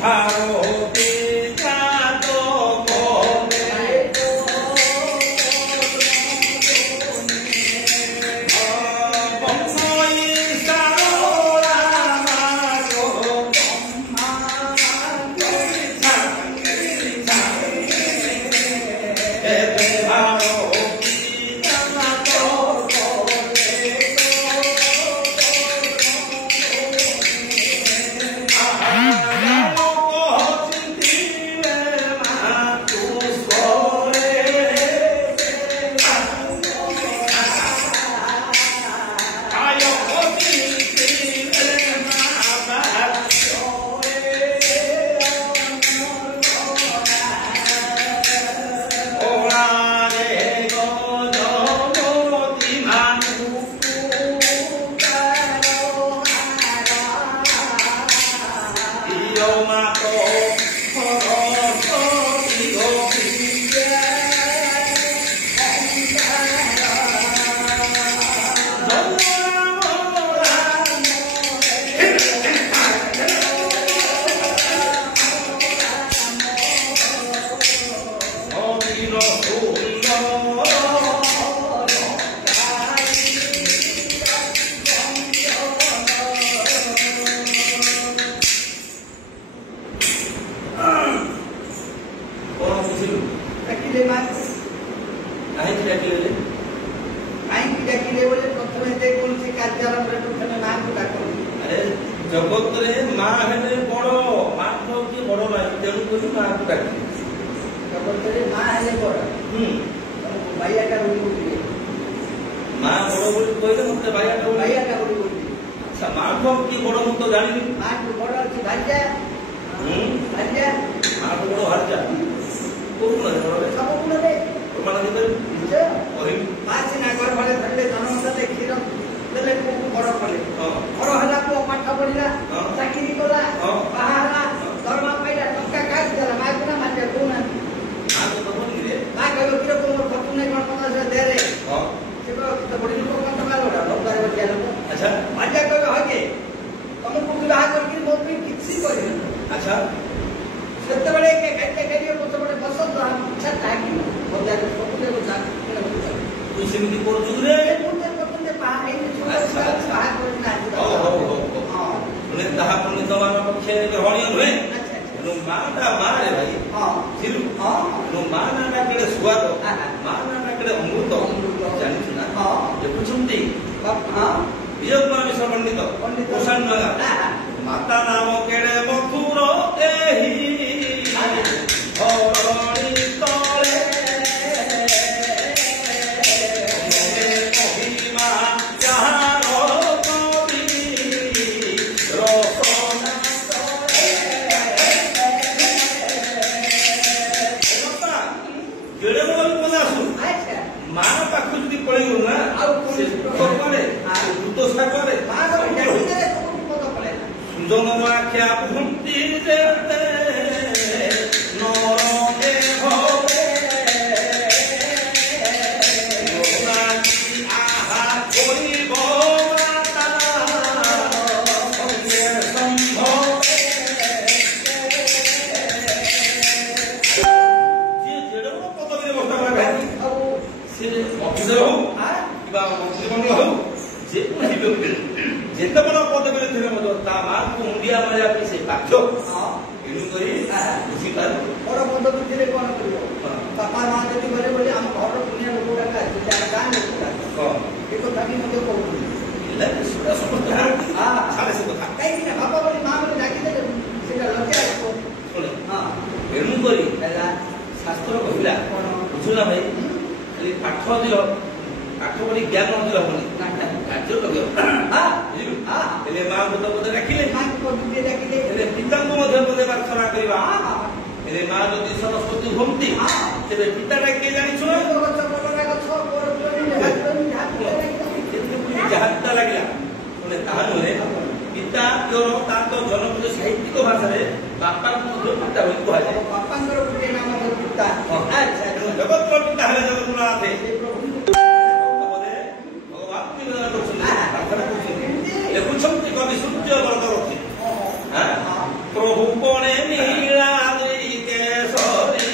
Haro Pita ବୁଝିଲୁ ଡାକିଲେ ମା କାହିଁକି ଡାକିଲେ କାହିଁକି ଡାକିଲେ ବୋଲି ପ୍ରଥମେ ଯେକୌଣସି କାର୍ଯ୍ୟାରମ୍ଭରେ ପ୍ରଥମେ ମାଙ୍କୁ ଡାକନ୍ତି। ଆରେ ଜଗତରେ ମା ହେଲେ ବଡ ମା ହଉଛି ବଡ ନାହିଁ ତେଣୁ କରି ମାକୁ ଡାକିଲେ ଜଗତରେ ମା ହେଲେ ବଡ ତମକୁ ବାଇଆଟା ବୋଲି କହୁଥିଲେ ମା ବଡ ବୋଲି କହିଲେ ମତେ ବାଇଆଟା ବୋଲି ବାଇଆଟା ବୋଲି କହୁଥିଲେ। ଆଚ୍ଛା ମାଠୁ କିଏ ବଡ ମୁଁ ତ ଜାଣିନି ମାଠୁ ବଡ ଅଛି ଭାର୍ଯ୍ୟା ଭାର୍ଯ୍ୟା ମାଠୁ ବଡ ହାର୍ଜା କୋଉ ଗୁଣରେ ବଡ ସବୁ ଗୁଣରେ ପ୍ରମାଣ ଦେଇପାରିବି କହିବି ମା ସିନା ଗର୍ଭରେ ଧରିଲେ ଜନ୍ମ ଦେଲେ କ୍ଷୀର ଦେଲେ ପୁଅକୁ ବଡ କଲେ ବଡ ହେଲା ପୁଅ ପାଠ ପଢିଲା ଚାକିରି କଲା ବାହା ହେଲା ଦରମା ପାଇଲା ଟଙ୍କା କାଢି ଦେଲା ମା କିନା ମାରିବା କହୁନାହାନ୍ତି ମା କହିବ କିରେ ମୋର ଖର୍ଚ୍ଚ ନାହିଁ କଣ ପଚାଶ ଦେରେ ସେ କହିବ ବଡି ଲୋକ କଣ ଟଙ୍କା ଲୋଡ଼ା ଲଗାରେ ବସିଆ ଲୋକ ଆଚ୍ଛା ମାରିବା କହିବ ହକେ ତମକୁ ବିବାହ କରିକି ମୋ ପାଇଁ କିଛି କରିବେ ଆଚ୍ଛା ସେତେବେଳେ ପଛପଟେ ବସନ୍ତ ଇଚ୍ଛା ଟାକି ବଜାରରେ ସବୁଯାକ ତୁ ସେମିତି କରୁଛୁ ରେ ତାହା ପଣ୍ଡିତ ମାନ ପକ୍ଷେ ଗ୍ରହଣୀୟ ନୁହେଁ ତେଣୁ ମାଟା ମାରେ ଭାଇ ଥିଲୁ ତେଣୁ ମା ନାଟା କେଡ଼େ ସୁଆଦ ମା ନାଟା କେଡ଼େ ଅମୃତ ଜାଣିଛୁ ନା ଦେଖୁଛନ୍ତି ବିଜୟ କୁମାର ମିଶ୍ର ପଣ୍ଡିତ କୁଷାଣ ମାତା ନାମ କେଡ଼େ ମଥୁର ଏହି ଧରଣୀ ତଳେ ମହିମା ଯାହାର କବି ରସନା କେଡ଼େ ବଳ ବିପଦ ଆସୁ ମା ପାଖକୁ ଯଦି ପଳେଇଗଲୁ ନା ଆଉ କରେ ଦୁର୍ଦଶା କରେ ସୁଜନ ଆଖ୍ୟା ଭୁଣ୍ଟି ଯେତେ ନରକେ ଭବେ ଆହା କରିବ ମାତା ସମ୍ଭବେ ଯିଏ ଯେଡ଼େ ବଡ଼ ପଦବୀରେ ବସା ପାଇବେ ସେ ଅଫିସର ହଉ କିମ୍ବା ମନ୍ତ୍ରିମଣ୍ଡଳ ହଉ ଯେକୌଣସି ବ୍ୟକ୍ତି ଯେତେ ବଡ଼ ପଦବୀରେ ଥିଲେ ମଧ୍ୟ ତା ମାଆକୁ ମୁଣ୍ଡିଆ ମାରିବା ପାଇଁ ସେ ବାଧ୍ୟ ତେଣୁକରି ବୁଝିପାରୁ ବଡ ପଦବୀ ଥିଲେ କଣ କରିବ ବାପା ମା ଯଦି ଗଲେ ବୋଲି ଆମ ଘର ଦୁନିଆ ଲୋକ ଗାଁ ଲୋକ ଏ କଥା ବି ମଧ୍ୟ କହୁଛନ୍ତି କାହିଁକି ନା ବାପା ବୋଲି ମା ବୋଲି ଡାକିଦେଲେ ସେଇଟା ଲଜ୍ଜା ଆସିବ ଶୁଣେ ତେଣୁକରି ଶାସ୍ତ୍ର କହିଲା ବୁଝୁନା ଭାଇ ଖାଲି ପାଠ ଦିଅ ପାଠ ପଢି ଜ୍ଞାନ ଦିଅ ହବନି କାର୍ଯ୍ୟ ଲଗେଇବ ହେଲେ ମା ପଦେ ଡାକିଲେ ହେଲେ ପିତାଙ୍କୁ ମଧ୍ୟ ପଦେ ପ୍ରାର୍ଥନା କରିବା ହେଲେ ମା ଯଦି ସରସ୍ୱତୀ ହୁଅନ୍ତି ତେବେ ପିତାଟା କିଏ ଜାଣିଛୁ ଯାହା ପିତା ଲାଗିଲା ମାନେ ତାହା ନୁହେଁ ପିତା ତା ତ ଜନପଦ ସାହିତ୍ୟିକ ଭାଷାରେ ବାପାଙ୍କୁ ମଧ୍ୟ ପିତା ବୋଲି କୁହାଯାଏ ବାପାଙ୍କର ଗୋଟିଏ ନାମ ପିତା ଜଗତର ପିତା ହେଲେ ଜଗନ୍ନାଥ ଲେଖୁଛନ୍ତି କବି ସୂର୍ଯ୍ୟ ବରଦରଥୀ ପ୍ରଭୁ କଣେ ନୀଳାଦ୍ରି କେଶରୀ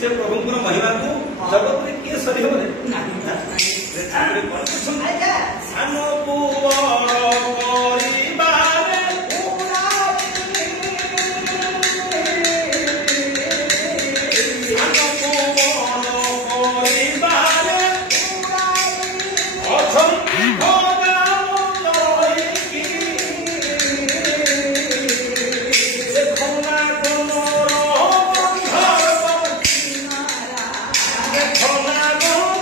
से प्रभुंर महिमा को जगत में किए सरी हो सान Oh,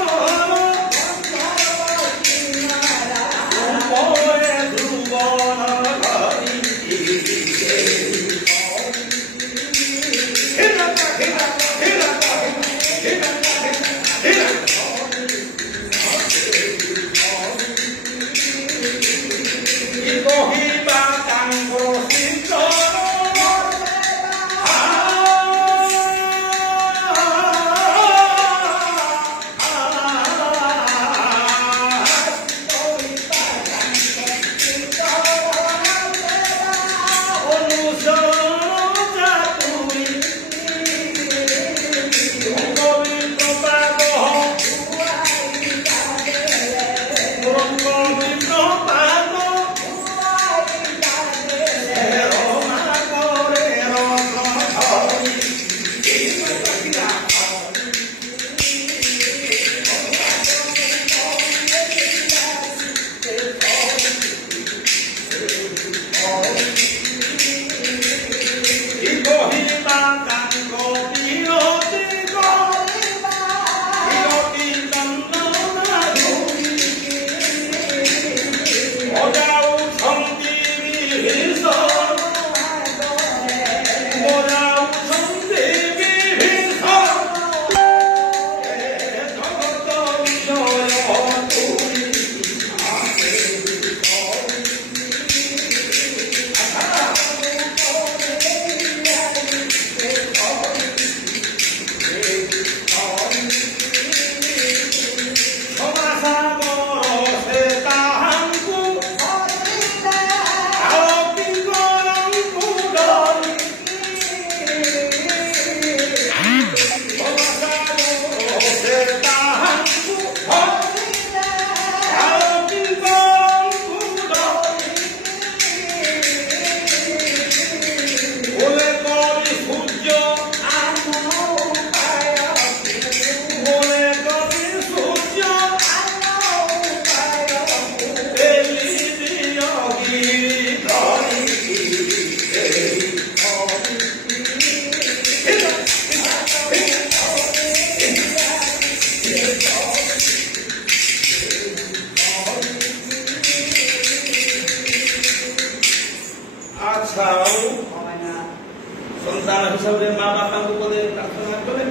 संतान हिसाब से माँ बापा को बोले प्रार्थना करें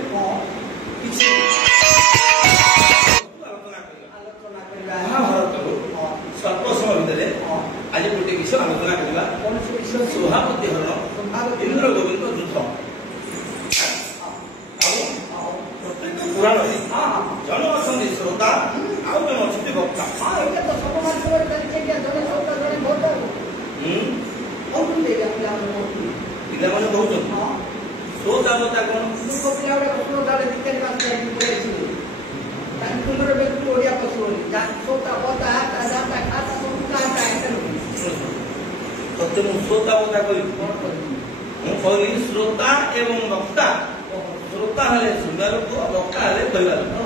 किसी स्वल्प समय भितर आज गोटे विषय आलोचना करवा स्वभावती हरण इंद्र गोविंद युद्ध प्रत्येक पुराण जन अच्छा श्रोता आउ जन अच्छा भक्ता ପିଲାମାନେ କହୁଛନ୍ତି ଶ୍ରୋତାବତା କଣ ପିଲା ଗୋଟେ ଶ୍ରୋତାରେ ଦିକେନ କାମ କରି ପଡେଛି ତାଙ୍କର ବ୍ୟକ୍ତି ଓଡିଆ ପଶୁନି ଶ୍ରୋତାବତା ଦାଦା ଖାତା ସବୁ କାଟା ତତେ ମୁଁ ଶ୍ରୋତାବତା କହିବି କଣ କହିବି ମୁଁ କହିଲି ଶ୍ରୋତା ଏବଂ ବକ୍ତା ଶ୍ରୋତା ହେଲେ ଶୁଣିବା ଲୋକ ବକ୍ତା ହେଲେ କହିବା ଲୋକ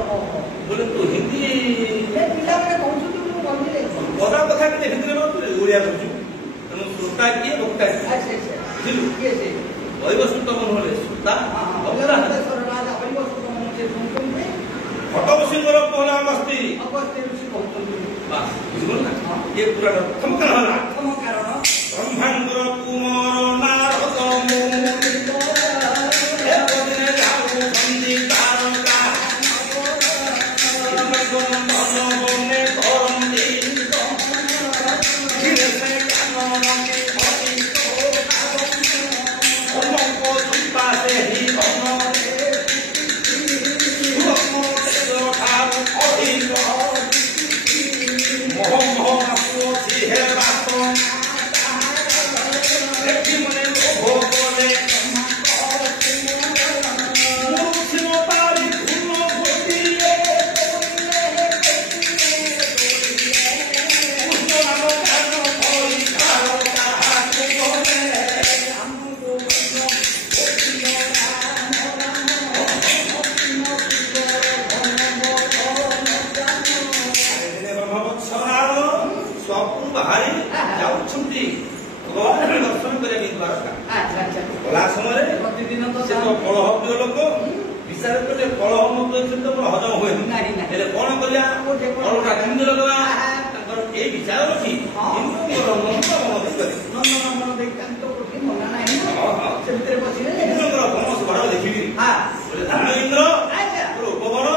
ବୋଲେ ତୁ ହିନ୍ଦୀ ପିଲାମାନେ କହୁଛନ୍ତି ମୁଁ କହିଲି କଥା କଥା କେତେ ହିନ୍ଦୀରେ କହୁଛୁ ଓଡିଆ କହୁଛୁ ତେଣୁ ଶ୍ରୋତା କିଏ ବକ୍ତା କିଏ घटक सिंह पहला अगस्ती ये पूरा प्रथम कारण ब्रह्मांडर कुमार नारद हजम हुए कौन कलिया हिंदी लगा ये विचार अच्छी देखिए धान इंद्र उपवन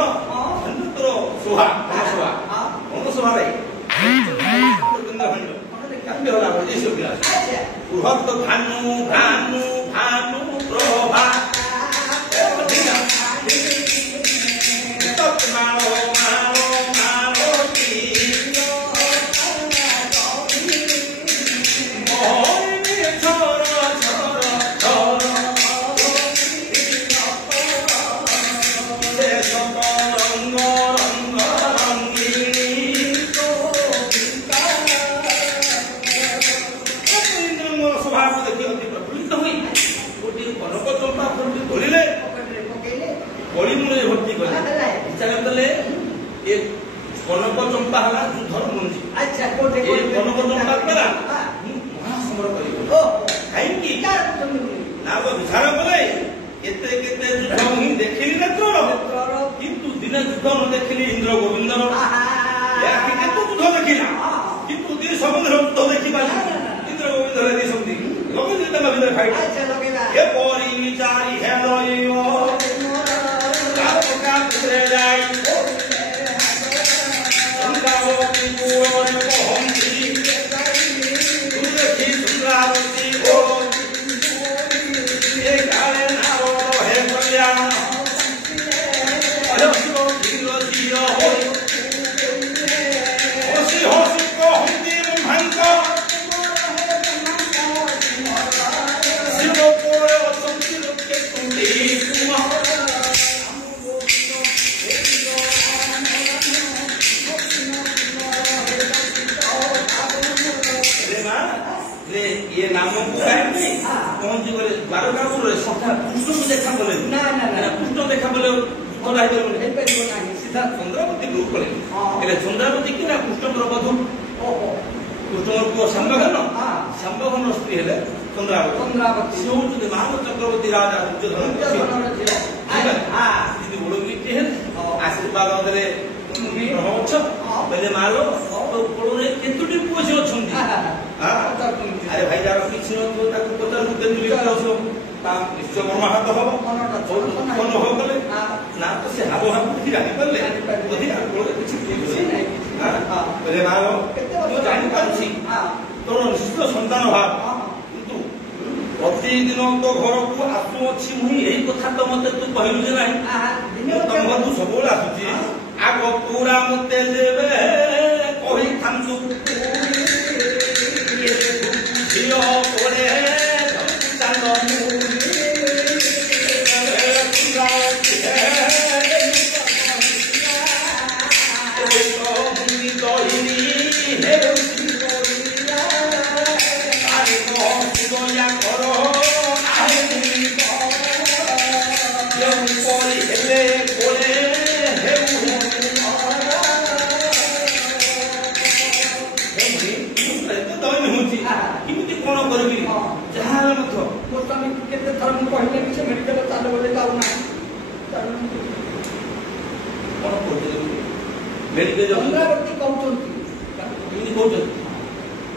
तोर शोभा शोभा बृहत भानु भानु भानु प्रभा कनक चंपा है युद्धर मुंजी कनक चंपा महासमर कर କାହିଁକି କାହାର କହୁଛନ୍ତି ମୁନି? ନାରଦ ବିଚାର କଲେ କେତେ କେତେ ଯୁଦ୍ଧ ହିଁ ଦେଖିଲି ନେତ୍ରର କିନ୍ତୁ ଦିନେ ଯୁଦ୍ଧ ନ ଦେଖିଲି ଇନ୍ଦ୍ର ଗୋବିନ୍ଦର କେତେ ଯୁଦ୍ଧ ଦେଖିଲା କିନ୍ତୁ ଦି ସମୁଦ୍ର ଯୁଦ୍ଧ ଦେଖିପାରିଲି ଇନ୍ଦ୍ର ଗୋବିନ୍ଦ ଦି ସମୁଦ୍ର ଲଗେଇ ତାଙ୍କ ଭିତରେ ଫାଇଟ୍ ଏପରି ଚାରି ହେଲ ଯାଇ ଚନ୍ଦ୍ରାବତୀ କୂଳରେ ପହଞ୍ଚି ଦେଖି ଚନ୍ଦ୍ରାବତୀ କାଳେ ନାରଦ ହେ କଲ୍ୟାଣ ହସି ହସି କହନ୍ତି ବ୍ରହ୍ମାଙ୍କ ଶିବ କୋଳେ ଅଛନ୍ତି ଲୋକେ କୁଣ୍ଡି ये नामों को काटने कौन जी बोले बारका बोले सखा पुष्टों को देखा बोले ना पुष्टों देखा बोले तो लाइव बोले सीधा चंद्रावती ग्रुप बोले એટલે ચંદ્રાવતી કે ના પુષ્ટોર બધું પુષ્ટોર કો સંભગન સ્ત્રી એટલે ચંદ્રાવતી ସେ ହଉଛନ୍ତି ମହାନ ଚକ୍ରବର୍ତ୍ତୀ ରାଜା ଦୁର୍ଯ୍ୟୋଧନ ଯଦି ଓଳଙ୍ଗି କେ ଆଶୀର୍ବାଦ ଦେଲେ ରହଛ ବେଲେ ମାଲୋ ତ କୋଳରେ କେତୁଟି ପୁଅ ଝିଅ ଅଛନ୍ତି ଆରେ ଭାଇ ଯାର କିଛି ନଥିବ ତାକୁ ପଚାରୁ କେମିତି ଲିଖାଉଛ ତା ନିଶ୍ଚୟ ମର୍ମାହତ ହବ ଅନୁଭବ କଲେ ନା ତ ସେ ହାବ ହାବ କିଛି ଜାଣିପାରିଲେ ଯଦି କୋଳରେ କିଛି ବେଲେ ମାଲୋ ମୁଁ ଜାଣିପାରୁଛି ତୋର ନିଶ୍ଚିତ ସନ୍ତାନ ଭାବ କିନ୍ତୁ ପ୍ରତିଦିନ ତୋ ଘରକୁ ଆସୁଅଛି ମୁଁ ଏଇ କଥା ତ ମତେ ତୁ କହିଲୁ ଯେ ନାହିଁ ତମ ଘରକୁ ସବୁବେଳେ ଆସୁଛି ଆଗ ପୁରା ମତେ ଦେବେ କହିଥାନ୍ତୁ ଝିଅ ପରେ ଚାଲ କେମିତି କଣ କରିବି ଯାହା ମଧ୍ୟ ମୋ ସ୍ୱାମୀ କେତେ ଥର ମୁଁ କହିଲେ ବି ସେ ମେଡିକାଲ ଚାଲ ବୋଲି ଯାଉନାହିଁ କଣ କରୁଥିଲେ ମେଡିକାଲ ଚନ୍ଦ୍ରାବତୀ କହୁଛନ୍ତି କେମିତି କହୁଛନ୍ତି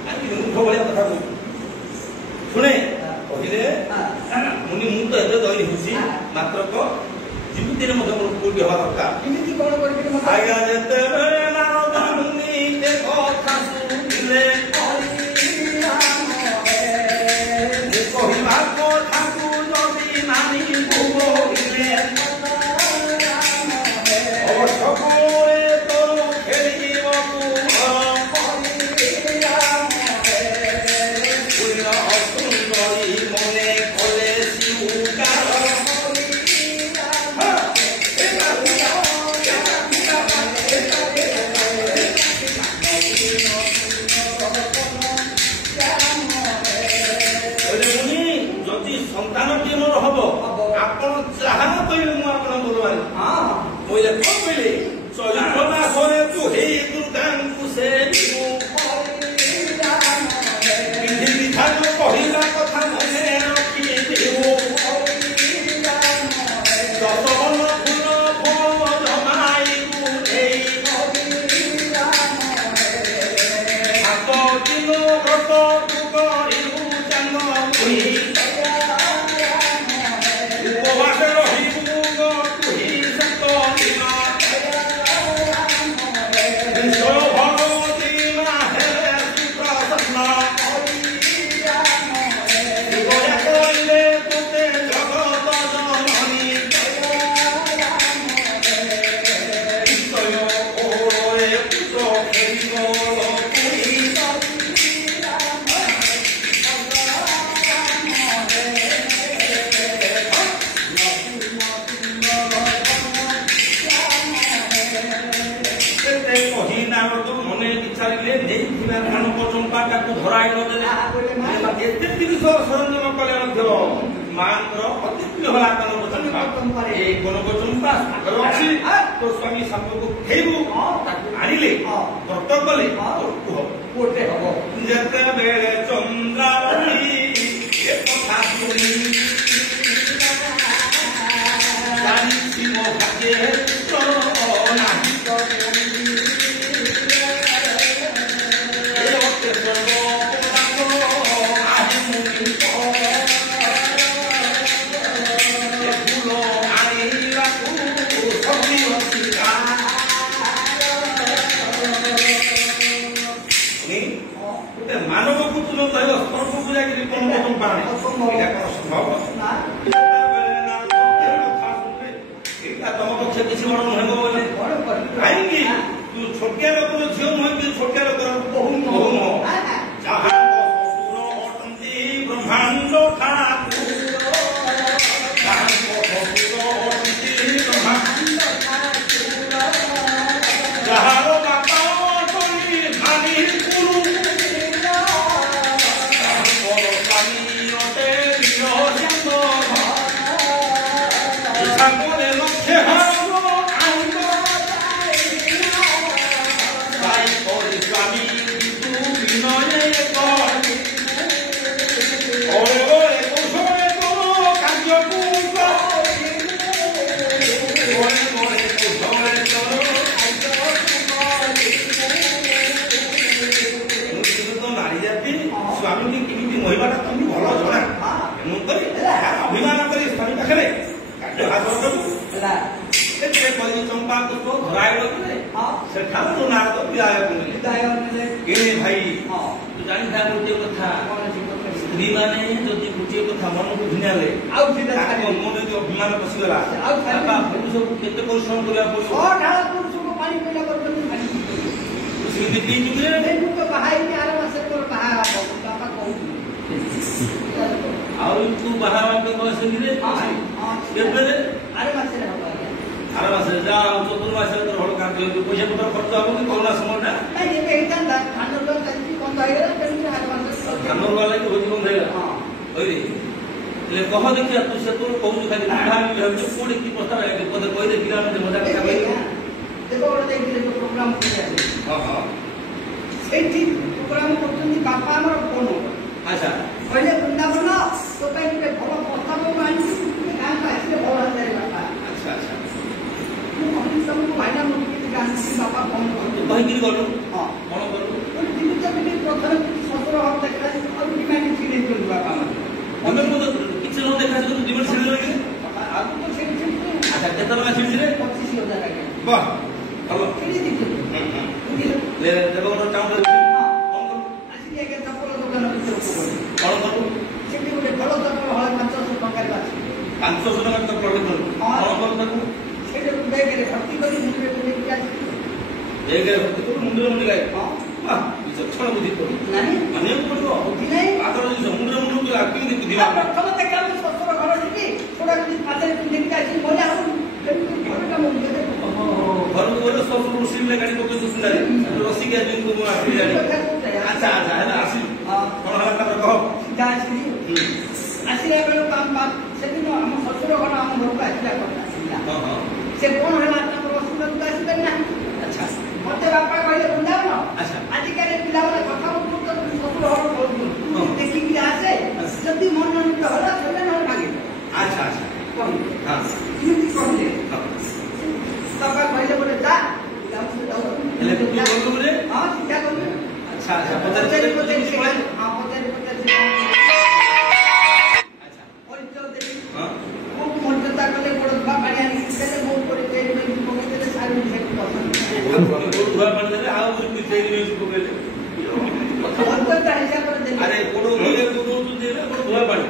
ଆଜି ମୂର୍ଖ ଭଳିଆ କଥା କହୁଛି ଶୁଣେ କହିଲେ ମୁନି ମୁଁ ତ ଏବେ ଦୈନି ହେଉଛି ମାତ୍ର ଯେମିତିରେ ମଧ୍ୟ ମୋର କୋଉଠି ହେବା ଦରକାର କେମିତି କଣ କରିବି ଆଜ୍ଞା ଯେତେବେଳେ ନାରଦ ମୁନି ଏ କଥା ଶୁଣିଲେ କହିବା କଥାକୁ ଯଦି ମାନି କହିଲେ ଅବଶ୍ୟ ତୋର ଖେଳିବାକୁ ସୁନ୍ଦରୀ ମନେ କଲେ ଶିଉକାର ସନ୍ତାନଟିଏ ମୋର ହବ ଆପଣ ଯାହା କହିଲେ ମୁଁ ଆପଣଙ୍କ ଦରବାରେ କହିଲେ କଣ କହିଲେ ଚୈତ୍ର ମାସରେ ତୁ ହେଇ ଦୁର୍ଗାଙ୍କୁ ସେ ବିଧି ବିଧାନ କହିଲା କଥା ମନେ ରଖିଥିବୁ ଦଶବନ ଫୁଲ ଫଳ ଜମାଇବୁ ନେଇ ହାତ ଦିନ ବ୍ରତ ତୁ କରିବୁ ଚାନ୍ଦ ଏତେ ଜିନିଷ ସରଞ୍ଜାମ କଲେ ମଧ୍ୟ ମାଙ୍କର ଅତି ପ୍ରିୟ ହେଲା ଏଇ କନକ ଚମ୍ପା ସାଗର ଅଛି ତୋ ସ୍ୱାମୀ ସାପକୁ ଖେଇବୁ ତାକୁ ଆଣିଲେ ବ୍ରତ କଲେ ଯେତେବେଳେ ଚନ୍ଦ୍ରାବତୀ ପାଣି ଏଇଟା କଣ ସମ୍ଭବ ନା ଏଇଟା ତମ ପକ୍ଷେ କିଛି ବଡ ନୁହେଁ ବୋଲେ ବଡ କରି କାହିଁକି ତୁ ଛୋଟିଆ ଲୋକର ଝିଅ ନୁହେଁ କି ଛୋଟିଆ ଲୋକର ବହୁ ବହୁ ନୁହଁ ଯାହା ଶ୍ୱଶୁର ଅଟନ୍ତି ବ୍ରହ୍ମାଣ୍ଡ ଠାକୁର ଯାହାଙ୍କ ଶ୍ୱଶୁର ଅଟନ୍ତି ବ୍ରହ୍ମାଣ୍ଡ ଯାହାର ବାପା ଅଟନ୍ତି ଭାରି ଗୁରୁ ତାଙ୍କର ସ୍ୱାମୀ ଅଟେ ନିରଶ୍ୟାମ ସାଙ୍ଗରେ ଲକ୍ଷ୍ୟ ହବ ଆଇନ ସାଇ କରି ସ୍ୱାମୀ ତୁ ବିନୟ କରି ଓରେ ଓରେ କୌଶଳେ ତୋ କାର୍ଯ୍ୟକୁ ଓରେ ଓରେ କୌଶଳେ ତୋର ନାରୀ ଜାତି ସ୍ୱାମୀକି କେମିତି ମହିମାଟା ତମକୁ ଭଲ ଜଣା ତେଣୁ କରି ଅଭିମାନ କରି ସ୍ୱାମୀ ପାଖରେ କାର୍ଯ୍ୟ ହାସଲ କରୁ ହେଲା ସେଥିରେ କଲି ଚମ୍ପା ପୁଷ୍ପ ଧରାଇ ରଖିଲେ ହଁ ସେଠାରୁ ନାରଦ ବିଦାୟ କଲେ ବିଦାୟ ନେଲେ ଏ ଭାଇ ହଁ ତୁ ଜାଣିଥା ଗୋଟିଏ କଥା କଣ ଯିବ ସ୍ତ୍ରୀ ମାନେ ଯଦି ଗୋଟିଏ କଥା ମନକୁ ଭିନାଲେ ଆଉ ଥିଲା ତାଙ୍କ ମନରେ ଯୋଉ ଅଭିମାନ ପଶିଗଲା ଆଉ ଖାଲି ବାପା ପୁରୁଷକୁ କେତେ ପରିଶ୍ରମ କରିବାକୁ ପଡିବ ଢାଳ ପୁରୁଷକୁ ପାଣି ପିଇଲା କରୁଛନ୍ତି ପାଣି ସେମିତି ପିଇ ଚୁକିଲେ ମୁଁ ତ ବାହା ହେଇକି ଆର ମାସରେ ମୋର ବାହା ହବ ବାପା କହୁଛି ଆଉ ତୁ ବାହା ହେବାକୁ ବୟସ ହେଲେ କେବେ ଆର ମାସରେ ହବ ଆଜ୍ଞା ଆର ମାସରେ ଯା ଚତୁର୍ମାସରେ ତୋର ହଳ କାର୍ଯ୍ୟ ହେଇଯିବ ପଇସା ପତ୍ର ଖର୍ଚ୍ଚ ହବ କି କରୋନା ସମୟଟା ନାଇଁ ଏବେ ହେଇଥାନ୍ତା ଧାନ ରୁଆ ଚାଲିଛି ବନ୍ଦ ହେଇଗଲା ତେଣୁ ଆର ମାସରେ ଧାନ ରୁଆ ଲାଗି ଭୋଜି ବନ୍ଦ ହେଇଗଲା ହଁ କହିଲି ହେଲେ କହ ଦେଖିବା ତୁ ସେତେବେଳେ କହୁଛୁ ଖାଲି ଭାବିଛୁ କୋଉଠି କି ପ୍ରସ୍ତାବ ଲାଗିଛି ପଦେ କହିଦେ ପିଲାମାନେ ମଜା କଥା କହିବେ ଦେଖ ଗୋଟେ ଯାଇଥିଲେ ପ୍ରୋଗ୍ରାମ କରିବାକୁ ହଁ ହଁ ସେଇଠି ପ୍ରୋଗ୍ରାମ କରୁଛନ୍ତି ବାପା ଆମର ଫୋନ ଆଚ୍ଛା କହିଲେ ବୃନ୍ଦାବନ ତୋ ପାଇଁ ଗୋଟେ ଭଲ ପ୍ରସ୍ତାବ ମୁଁ ଆଣିଛି ଗାଁକୁ ଆସିଲେ ଭଲ ହେଇଯାଏ ବାପା ଆଚ୍ଛା ଆଚ୍ଛା ମୁଁ କହିଲି ତମକୁ ଭାଇନା ମୁଁ ଟିକେ ଗାଁକୁ ବାପା ଫୋନ ତୁ କରୁଛି କହିକିରି ଗଲୁ ହଁ କଣ କଲୁ ତିନି ଚାରି ମିନିଟ୍ ପ୍ରଥମେ ଶ୍ୱଶୁର ଘର ଦେଖା ଆଉ ଡିମାଣ୍ଡ ଛିଡ଼େଇଛନ୍ତି ବାପା ମାନେ ଆମେ ମୁଁ ତ କିଛି ନ ଦେଖାଛୁ ତୁ ଦିବସ ଛିଡ଼ି ଲାଗି ଆଉ ତ ସେଠି ଛିଡ଼ିଥିଲେ ଆଚ୍ଛା କେତେ ଟଙ୍କା ଛିଡ଼ିଥିଲେ 25,000 ଆଜ୍ଞା ବାହ ଭଲ ଛିଡ଼ି ଦେଇଛନ୍ତି ବୁଝିଲେ ଦେବଗଡ଼ ଟାଉନରେ ଆସିକି ଆଜ୍ଞା ଚପଲ ଦୋକାନ ଭିତରକୁ ଗଲି କଣ କଲୁ ସେଠି ଗୋଟେ ଭଲ ଚପଲ ହଳେ 500 ଟଙ୍କାରେ ବାଛି 500 ଟଙ୍କା ତ କଲୁ କଣ କଲୁ ତାକୁ ସେଇଟା ବେଗରେ ଭର୍ତ୍ତି କରି ମୁଣ୍ଡରେ ପୁରେଇକି ଆସିଲି ବେଗରେ ଭର୍ତ୍ତି କରୁ ମୁଣ୍ଡରେ ମୁଣ୍ଡି ଲାଗେ ହଁ ବିଚକ୍ଷଣ ବୁଦ୍ଧି କରୁ ନାହିଁ ମାନିବାକୁ ପଡ଼ିବ ବୁଦ୍ଧି ନାହିଁ ପାତ୍ର ଜିନିଷ ମୁଣ୍ଡରେ ମୁଣ୍ଡ କେମିତି ବୁଦ୍ଧି ପ୍ରଥମ ଦେଖା ମୁଁ ଶ୍ୱଶୁର ଘର ଯିବି ସେଟା ଯଦି ପାଦରେ ପିନ୍ଧିକି ଆସିବି ମଜା ହବ କେମିତି ଘରଟା ମୁଁ ନିଜେ ଘରକୁ ଗଲେ ସବୁ ରୋଷେଇ ଗାଡ଼ି ପକେଇ ସୁନ୍ଦର ରସିକି ଆଜି ମୁଁ ଆସିଲି ଜାଣି ଆଚ୍ଛା ଆଚ୍ଛା ହେଲା ଆସିଲି କଣ ହେଲା ତାପରେ କହ ସିଧା ଆସିଲି ଆସିଲା ବେଳକୁ ସେଦିନ ଆମ ଶ୍ୱଶୁର ଘର ଆମ ଘରକୁ ଆସିଲା କଥା ହଁ ହଁ ସେ କଣ ହେଲା ତାଙ୍କର ଅସୁବିଧାକୁ ଆସିପାରିଲେ ନାହିଁ ଆଚ୍ଛା ମତେ ବାପା କହିଲେ ବୃନ୍ଦାବନ ଆଚ୍ଛା ଆଜିକାଲି ପିଲାମାନେ କଥା ଶ୍ୱଶୁର ଘର କହୁଛନ୍ତି ହଁ। ଦେଖିକି ଆସେ ଯଦି ମନୋନୀତ ହେଲା ତାହେଲେ ନହେଲେ ଭାଗିବ ଆଚ୍ଛା ଆଚ୍ଛା କହିଲେ ହଁ ଏମିତି କହିଲେ ହଁ ବାପା କହିଲେ ଗୋଟେ ଯା ହେଲେ ତୁ ଗଲୁ ରେ ହଁ ଶିକ୍ଷା କଲେ ଆଚ୍ଛା ଆଚ୍ଛା ପଚାରି ପଚାରି ପଚାରି ପଚାରି ହଁ ପଚାରି ପଚାରି ଆଚ୍ଛା ପରିଚୟ ଦେଲି ହଁ ମୁଁ ମର୍ଯ୍ୟାଦା କଲେ ବଡ଼ ଧୁଆ ପାଣି ଆଣିକି ଦେଲେ ମୋ ଉପରେ ପେଟ ପକେଇଦେଲେ ସାରି ସେଠି ପସନ୍ଦ ଧୁଆ ପାଣି ଦେଲେ ଆଉ ଗୋଟେ ମିଠେଇ ନେଇ ପକେଇଲେ ମର୍ଯ୍ୟାଦା ହିସାବରେ ଦେଲି ଆରେ ଗୋଡ଼ ଧୋଇଲେ ତୁ ଦେଲେ ଗୋଡ଼ ଧୁଆ ପାଣି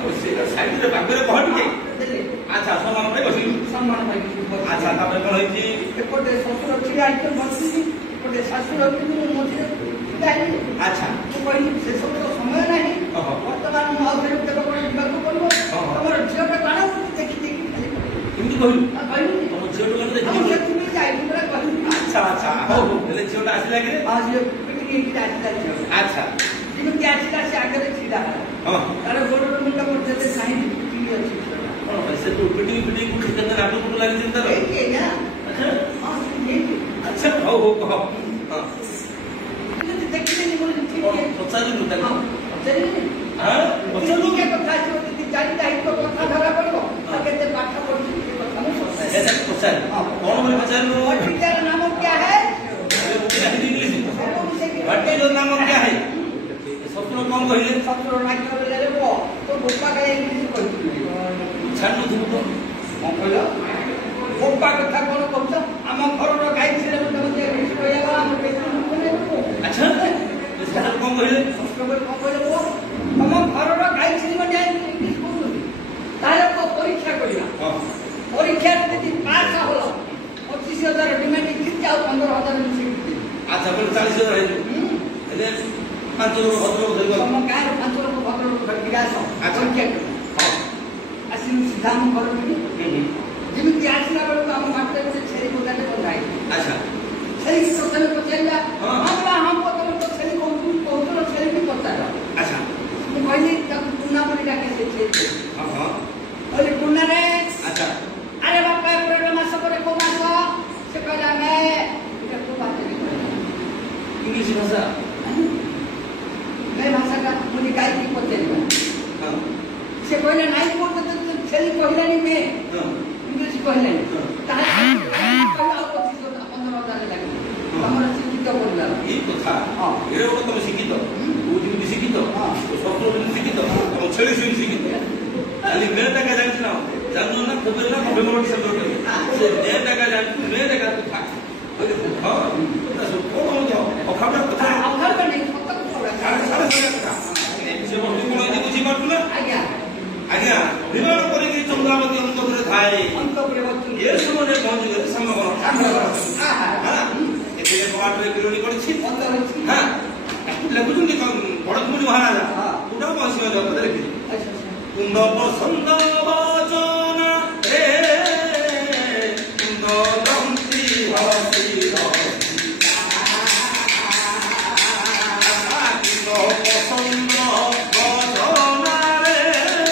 ଆଉ ସେଇଟା ସାଇଡରେ ବାଗରେ କହ ଟିକେ ଦେଲେ ଆଚ୍ଛା ସମାନ ପାଇଁ ବସିଲୁ ସମ୍ମାନ ପାଇକି ଆଚ୍ଛା ତାପରେ କଣ ହେଇଛି ଏପଟେ ଶ୍ୱଶୁର ଛିଡ଼ା ହେଇକି ବସିଛି ଗୋଟେ ଶାଶୁର କିନ୍ତୁ ମୁଁ ମଝିରେ ଛିଡ଼ା ହେଇଲି ଆଚ୍ଛା ମୁଁ କହିଲି ସେସବୁ ତ ସମୟ ନାହିଁ ଓହୋ। ବର୍ତ୍ତମାନ ମୁଁ ଆଉ ଥରେ ଦେବଗଡ଼ ଯିବାକୁ ପଡ଼ିବ ଓହୋ। ତମର ଝିଅଟା କାଣ ଦେଖି ଦେଖି ଖାଲି କେମିତି କହିଲୁ ଆଉ କହିଲି ତମ ଝିଅଠୁ ଗଲେ ଆଉ ଦେଖିବୁ ସେଥିପାଇଁ ଯାଇଲି ପୁରା କହିଲି ଆଚ୍ଛା ଆଚ୍ଛା ହଉ ହଉ ହେଲେ ଝିଅଟା ଆସିଲା କି ଆଉ ଝିଅ ପିଟିକି ହେଇକି ଆସିଲା ଝିଅ ଆଚ୍ଛା ଯେମିତି ଆସିଲା ସେ ଆଗରେ ଛିଡ଼ା ହେଲା ହଁ ତାର ଗୋଡ଼ର ମୁଣ୍ଡ ମধ্যে ସାଇନ୍ ଠିକ୍ ଅଛି କଣ ପାଇଁ ସେ ତୁ ପିଟିକି କୋଉଠି କେତେ ନାଟୁ କୁଟୁ ଲାଗିଛି ତାର ହେଇକି ଆଜ୍ଞା ଆଚ୍ଛା ହଁ ହେଇକି ଆଚ୍ଛା ହଉ ହଉ କହ ହଁ ଦେଖିଲେନି ବୋଲି ଠିକ୍ କଣ ପଚାରିଲୁ ତାକୁ ହଁ ପଚାରିଲେନି ହଁ ପଚାରିଲୁ ଟିକେ କଥା ଆସିବ ଯଦି ଜାଣି ଦାୟିତ୍ୱ କଥା ଧରା ପଡ଼ିବ ଆଉ କେତେ ପାଠ ପଢ଼ିଛି ସେ କଥା ମୁଁ ପଚାରେ ତାକୁ ପଚାରିଲୁ କଣ ବୋଲି ପଚାରିଲୁ टीचर नाम क्या है इंग्लिश वो मुझे व्हाट इज योर नाम क्या है ससुर कौन कहिले ससुर नाम बोले रे वो तो गोपा का इंग्लिश कहती छानु थु तो कौन कहलो गोपा कथा कोन कहछ हम घर रो गाई छले मते इंग्लिश कहया हम पेट कोने अच्छा ससुर कौन कहिले ससुर कौन कहले वो हम ଲୋକ ଭଦ୍ରଲୋକ ଧରିବ ତମ ଗାଁରେ 5 ଲୋକ ଭଦ୍ରଲୋକ ଧରିକି ଆସ ଆସିଲୁ ସିଧା ଆମ ଘରକୁ ଯେମିତି ଆସିଲା ବେଳକୁ ଆମ ବାଟରେ ଗୋଟେ ଛେଳି ବୋଦାଟେ ବନ୍ଧା ହେଇଛି ଆଚ୍ଛା ଛେଳିକି ପ୍ରଥମେ ପଚାରିଲା ହଁ ତମେ ତ ଛେଳି କହୁଥିଲ ଛେଳିକି ପଚାର ଆଚ୍ଛା ମୁଁ କହିଲି ତାକୁ ଟୁନା ବୋଲି ଡାକେ ସେ ଛେଳି କହିଲି ଟୁନାରେ ଆଚ୍ଛା ଆରେ ବାପା ଏପ୍ରିଲ ମାସ ପରେ କୋଉ ମାସ ସେ କହିଲା ଆମେ ଇଂଲିଶ ଭାଷା ମେ ଭାଷାଟା ମୁଁ ଗାଈକି ପଚାରିବା ସେ କହିଲେ ନାଇଁ ମୋ ଛେଳି କହିଲାନି ମେ ଇଂଲିଶ କହିଲାନି ତାହେଲେ 15,000 ଲାଗିବ ତମର ଶିକ୍ଷିତ କରିଲା ଏଇ କଥା ଏଇଟା ଗୋଟେ ତମେ ଶିକ୍ଷିତ କୋଉ ଯେମିତି ଶିକ୍ଷିତ ଶବ୍ଦ ଯେମିତି ଶିକ୍ଷିତ ତମ ଛେଳି ସେମିତି ଶିକ୍ଷିତ ଖାଲି ମେ টাকা ଜାଣିଛୁ ନା ଜାଣିଛୁ ନା ଫେବୃଆରୀ ନା ନଭେମ୍ବର ଡିସେମ୍ବର ସେ ମେ টাকা ଜାଣିଛୁ ମେ টাকা କଥା ହଁ କଣ ଅଖାଡା କଥା ଅଖାଡା ନେଇ କଥା ସେ ବସ୍ତୁ କଣ ଏମିତି ବୁଝିପାରୁଛୁ ନା ଆଜ୍ଞା ଆଜ୍ଞା ବିମାନ କରିକି ଚନ୍ଦ୍ରାବତୀ ଅନ୍ତପୁରରେ ଥାଏ ଅନ୍ତପୁରରେ ଏ ସମୟରେ ପହଞ୍ଚିଗଲେ ସାମଗଣ ଏଥିରେ ବାଟରେ ବିରୋଧୀ କରିଛି ଲେଖୁଛନ୍ତି ବଡ଼କୁମୁନି ମହାରାଜା ପୁରା ବଂଶୀୟ ଜଗତରେ ଲେଖିଛି କୁନ୍ଦ ପସନ୍ଦ ବଚନ ରେ କୁନ୍ଦ ଦନ୍ତୀ ହସି କୁନ୍ଦ ପସନ୍ଦ ବଚନ ରେ କୁନ୍ଦ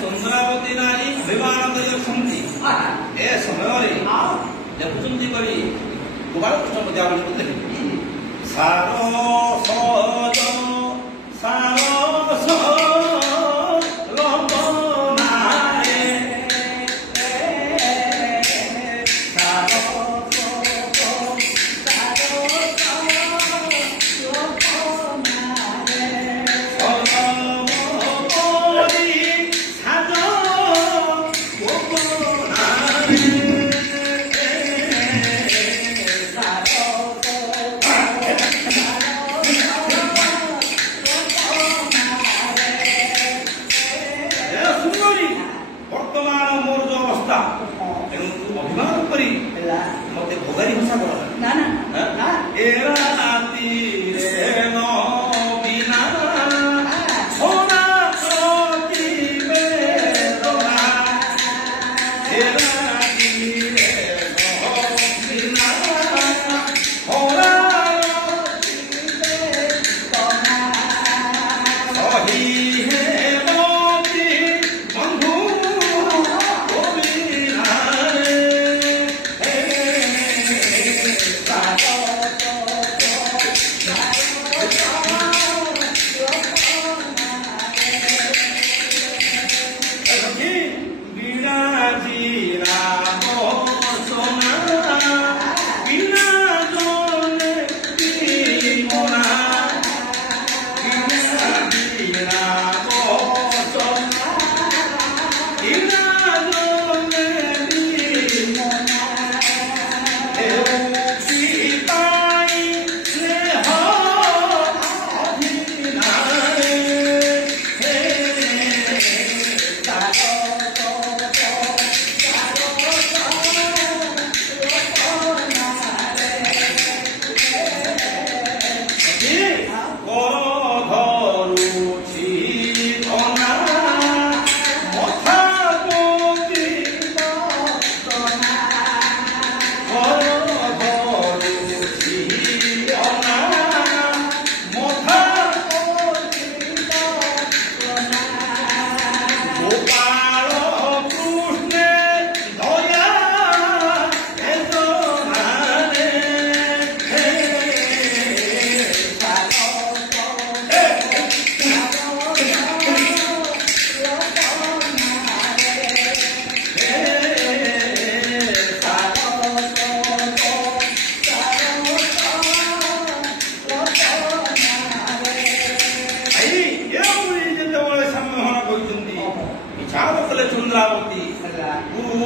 ଚନ୍ଦ୍ରାବତୀ ନାରୀ ଅଭିମାନ କରି ଅଛନ୍ତି ଏ ସମୟରେ ଦେଖୁଛନ୍ତି କବି କୁମାର କୃଷ୍ଣ ମଧ୍ୟ ଆପଣ ଦେଖିବେ ସାର ସଜ ସାର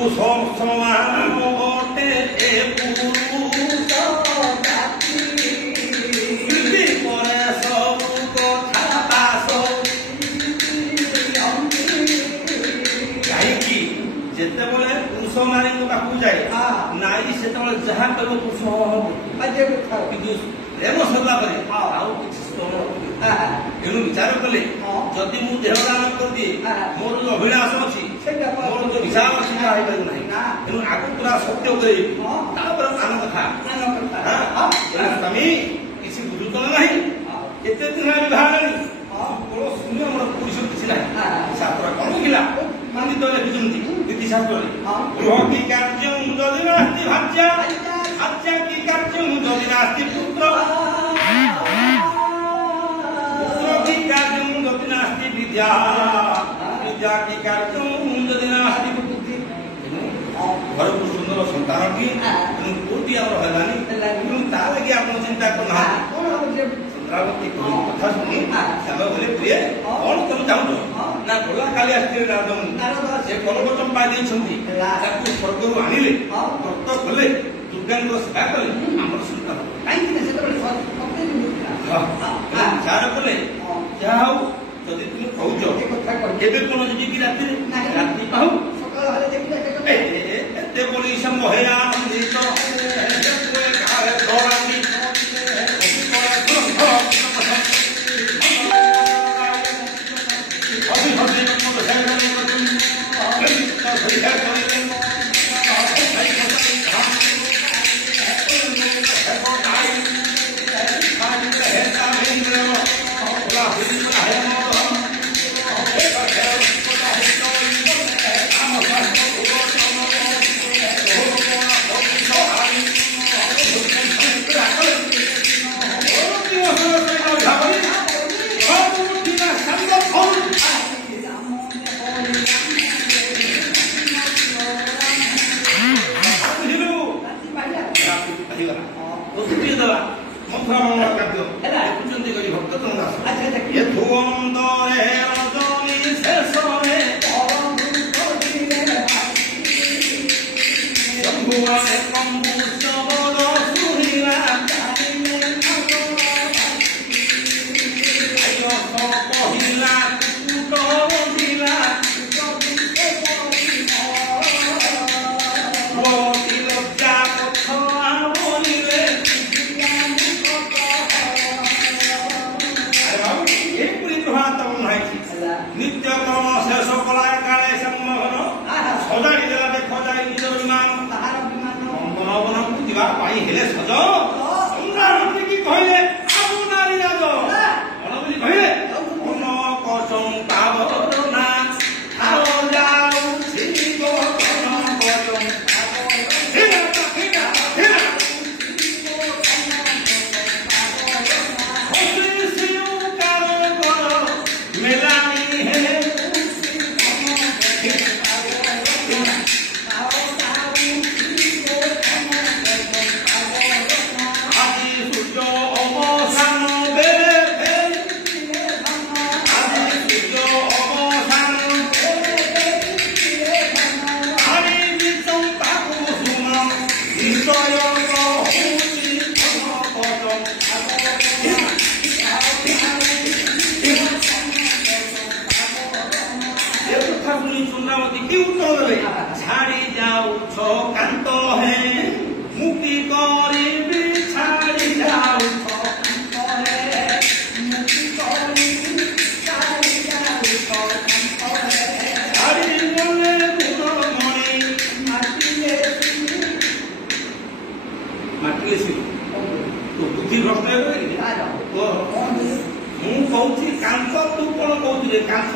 ସମାଟେ ଏ ପୁରୁଷ ଜାତି ପରେ ସବୁ କଥା ପାସ କାହିଁକି ଯେତେବେଳେ ପୁରୁଷ ନାରୀଙ୍କ ପାଖକୁ ଯାଏ ନାରୀ ସେତେବେଳେ ଯାହା କରିବ ପୁରୁଷ କିନ୍ତୁ ପ୍ରେମ ସରିଲା ପରେ ଆଉ କିଛି ଏଣୁ ବିଚାର କଲେ ଯଦି ମୁଁ ଦେହ ଦାନ କରିଦିଏ ମୋର ଯୋଉ ଅଭିଳାଷ ଅଛି ମୋର ଯୋଉ ବିଚାର ଅଛି ତାହା ହେଇପାରିବ ନାହିଁ ତେଣୁ ଆଗକୁ ପୁରା ସତ୍ୟ କରି ତାପରେ ଆନନ୍ଦ ଖା ସ୍ୱାମୀ କିଛି ବୁଝୁତ ନାହିଁ କେତେ ଦିନ ବିବାହ ହେଲାଣି ଶୂନ୍ୟ ମୋର ପୁରୁଷ କିଛି ନାହିଁ ଶାସ୍ତ୍ର କଣ ଥିଲା ମନ୍ଦିତ ଲେଖୁଛନ୍ତି ନୀତିଶାସ୍ତ୍ରରେ ଗୃହ କି କାର୍ଯ୍ୟ ଯଦି ନାସ୍ତି ଭାଜ୍ୟା ଭାଜ୍ୟା କି କାର୍ଯ୍ୟ ଯଦି ନାସ୍ତି ପୁତ୍ର ଯଦି ନାସ୍ତି ବିଦ୍ୟା ବିଦ୍ୟା କି କାର୍ଯ୍ୟ ଯଦି ନାସ୍ତି ବୁଦ୍ଧି ଘରକୁ ସୁନ୍ଦର ସନ୍ତାନଟି ତେଣୁ କୋଉଠି ଆମର ହେଲାନି ତେଣୁ ତା ଲାଗି ଆପଣ ଚିନ୍ତା କରୁନାହାନ୍ତି ଚନ୍ଦ୍ରାବତୀ କଥା ଶୁଣି ସାଙ୍ଗ ବୋଲେ ପ୍ରିୟ କଣ ତମେ ଚାହୁଁଛ ନା ଗଲା କାଲି ଆସିଥିଲେ ନାରଦ ସେ କଲବଚନ ପାଇ ଦେଇଛନ୍ତି ତାକୁ ସ୍ୱର୍ଗରୁ ଆଣିଲେ ବ୍ରତ କଲେ ଦୁର୍ଗାଙ୍କର ସେବା କଲେ ଆମର ସନ୍ତାନ କାହିଁକି ନା ସେତେବେଳେ ଚାର କଲେ ଯାହା ହଉ ଯଦି ତୁମେ କହୁଛ କେବେ କଣ ଯିବି କି ରାତିରେ ରାତି ପାଉ ସକାଳ ହେଲେ ଦେଖିଲେ ଏତେ ବୋଲି ସମୟ ଆନନ୍ଦିତ ନିତ୍ୟକ୍ରମ ଶେଷ କଲା କାଳେ ସମ୍ମୋହନ ସଜାଡ଼ି ଦେଲା ଦେଖ ଯାଇ ନିଜ ବିମାନ ବନବନକୁ ଯିବା ପାଇଁ ହେଲେ ସଜ ଚନ୍ଦ୍ରାବତୀ କି କହିଲେ ଆବୁ ନାରୀ ରାଜ କଣ ବୋଲି କହିଲେ ମନ କସମ ପାବନା ଥାର ଯାଉଛି ଗୋପନ କସମ ছাড়ি যাউছ কান্ত হে মুক্তি করিবি ছাড়ি যাউছ কান্ত হে মুক্তি করিবি ছাড়ি যাউছ কান্ত হে ছাড়ি গলে গুণমণি মাটিলে তো বুদ্ধি ভ্রষ্ট হয়ে ମୁଁ କହୁଛି କାନ୍ତ ତୁ କଣ କହୁଛୁ ରେ କାନ୍ତ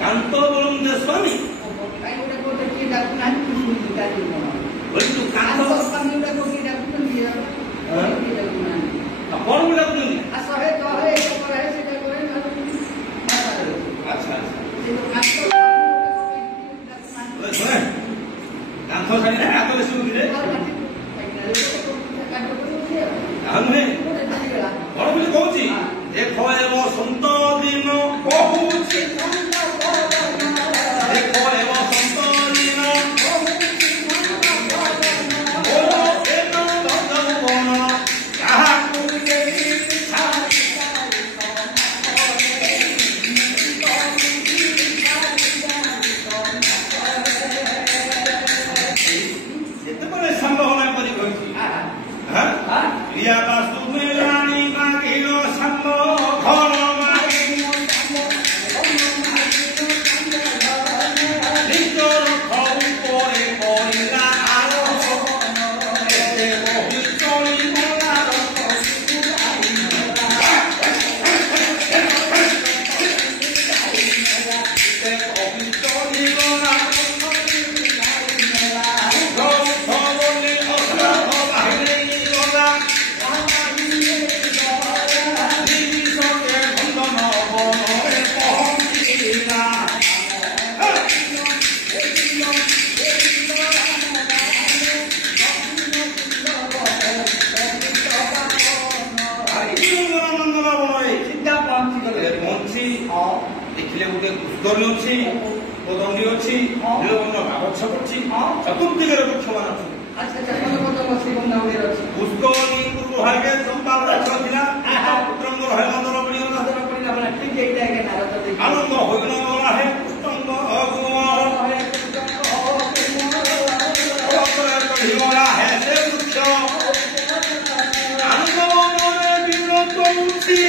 କାନ୍ତ ବଳୁନ୍ଦ ସ୍ୱାମୀ କଣ ବି ଡାକୁଛନ୍ତି କାନ୍ଥ ଛାଡ଼ି ହାତ ବେଶୀ ରେ ନୁହେଁ କଣ ବୋଲି କହୁଛି ଦେଖ ଏ ବସନ୍ତ ଦିନ କହୁଛି ଦେଖ ଏ ବସନ୍ତ ଦେଖିଲେ ଗୋଟେ ପୁଷ୍କରଣୀ ଅଛି କୋଦଣ୍ଡୀ ଅଛି ନୀଳବର୍ଣ୍ଣ ବାଗଛ ଅଛି ଚତୁର୍ଦିଗରେ ବୃକ୍ଷମାନ ଅଛି ଆଚ୍ଛା କତ ଅଛି ବନ୍ଧାବଳି ଅଛି ପୁଷ୍କରଣୀ ପୂର୍ବ ଭାଗେ ଚମ୍ପା ବୃକ୍ଷ ଥିଲା ପୁତ୍ରଙ୍କର ହେମନ୍ତର ପଡ଼ିଗଲା ଠିକ ଏଇଟା ଆଜ୍ଞା ନାରଦ ଦେଖି ଆନନ୍ଦ ହୋଇନ ହେ ପୁଷ୍ପଙ୍କ ଅଗୁଆ ହେ ସେ ବୃକ୍ଷ ଆନନ୍ଦ ମନରେ ବିବ୍ରତ ଉଠି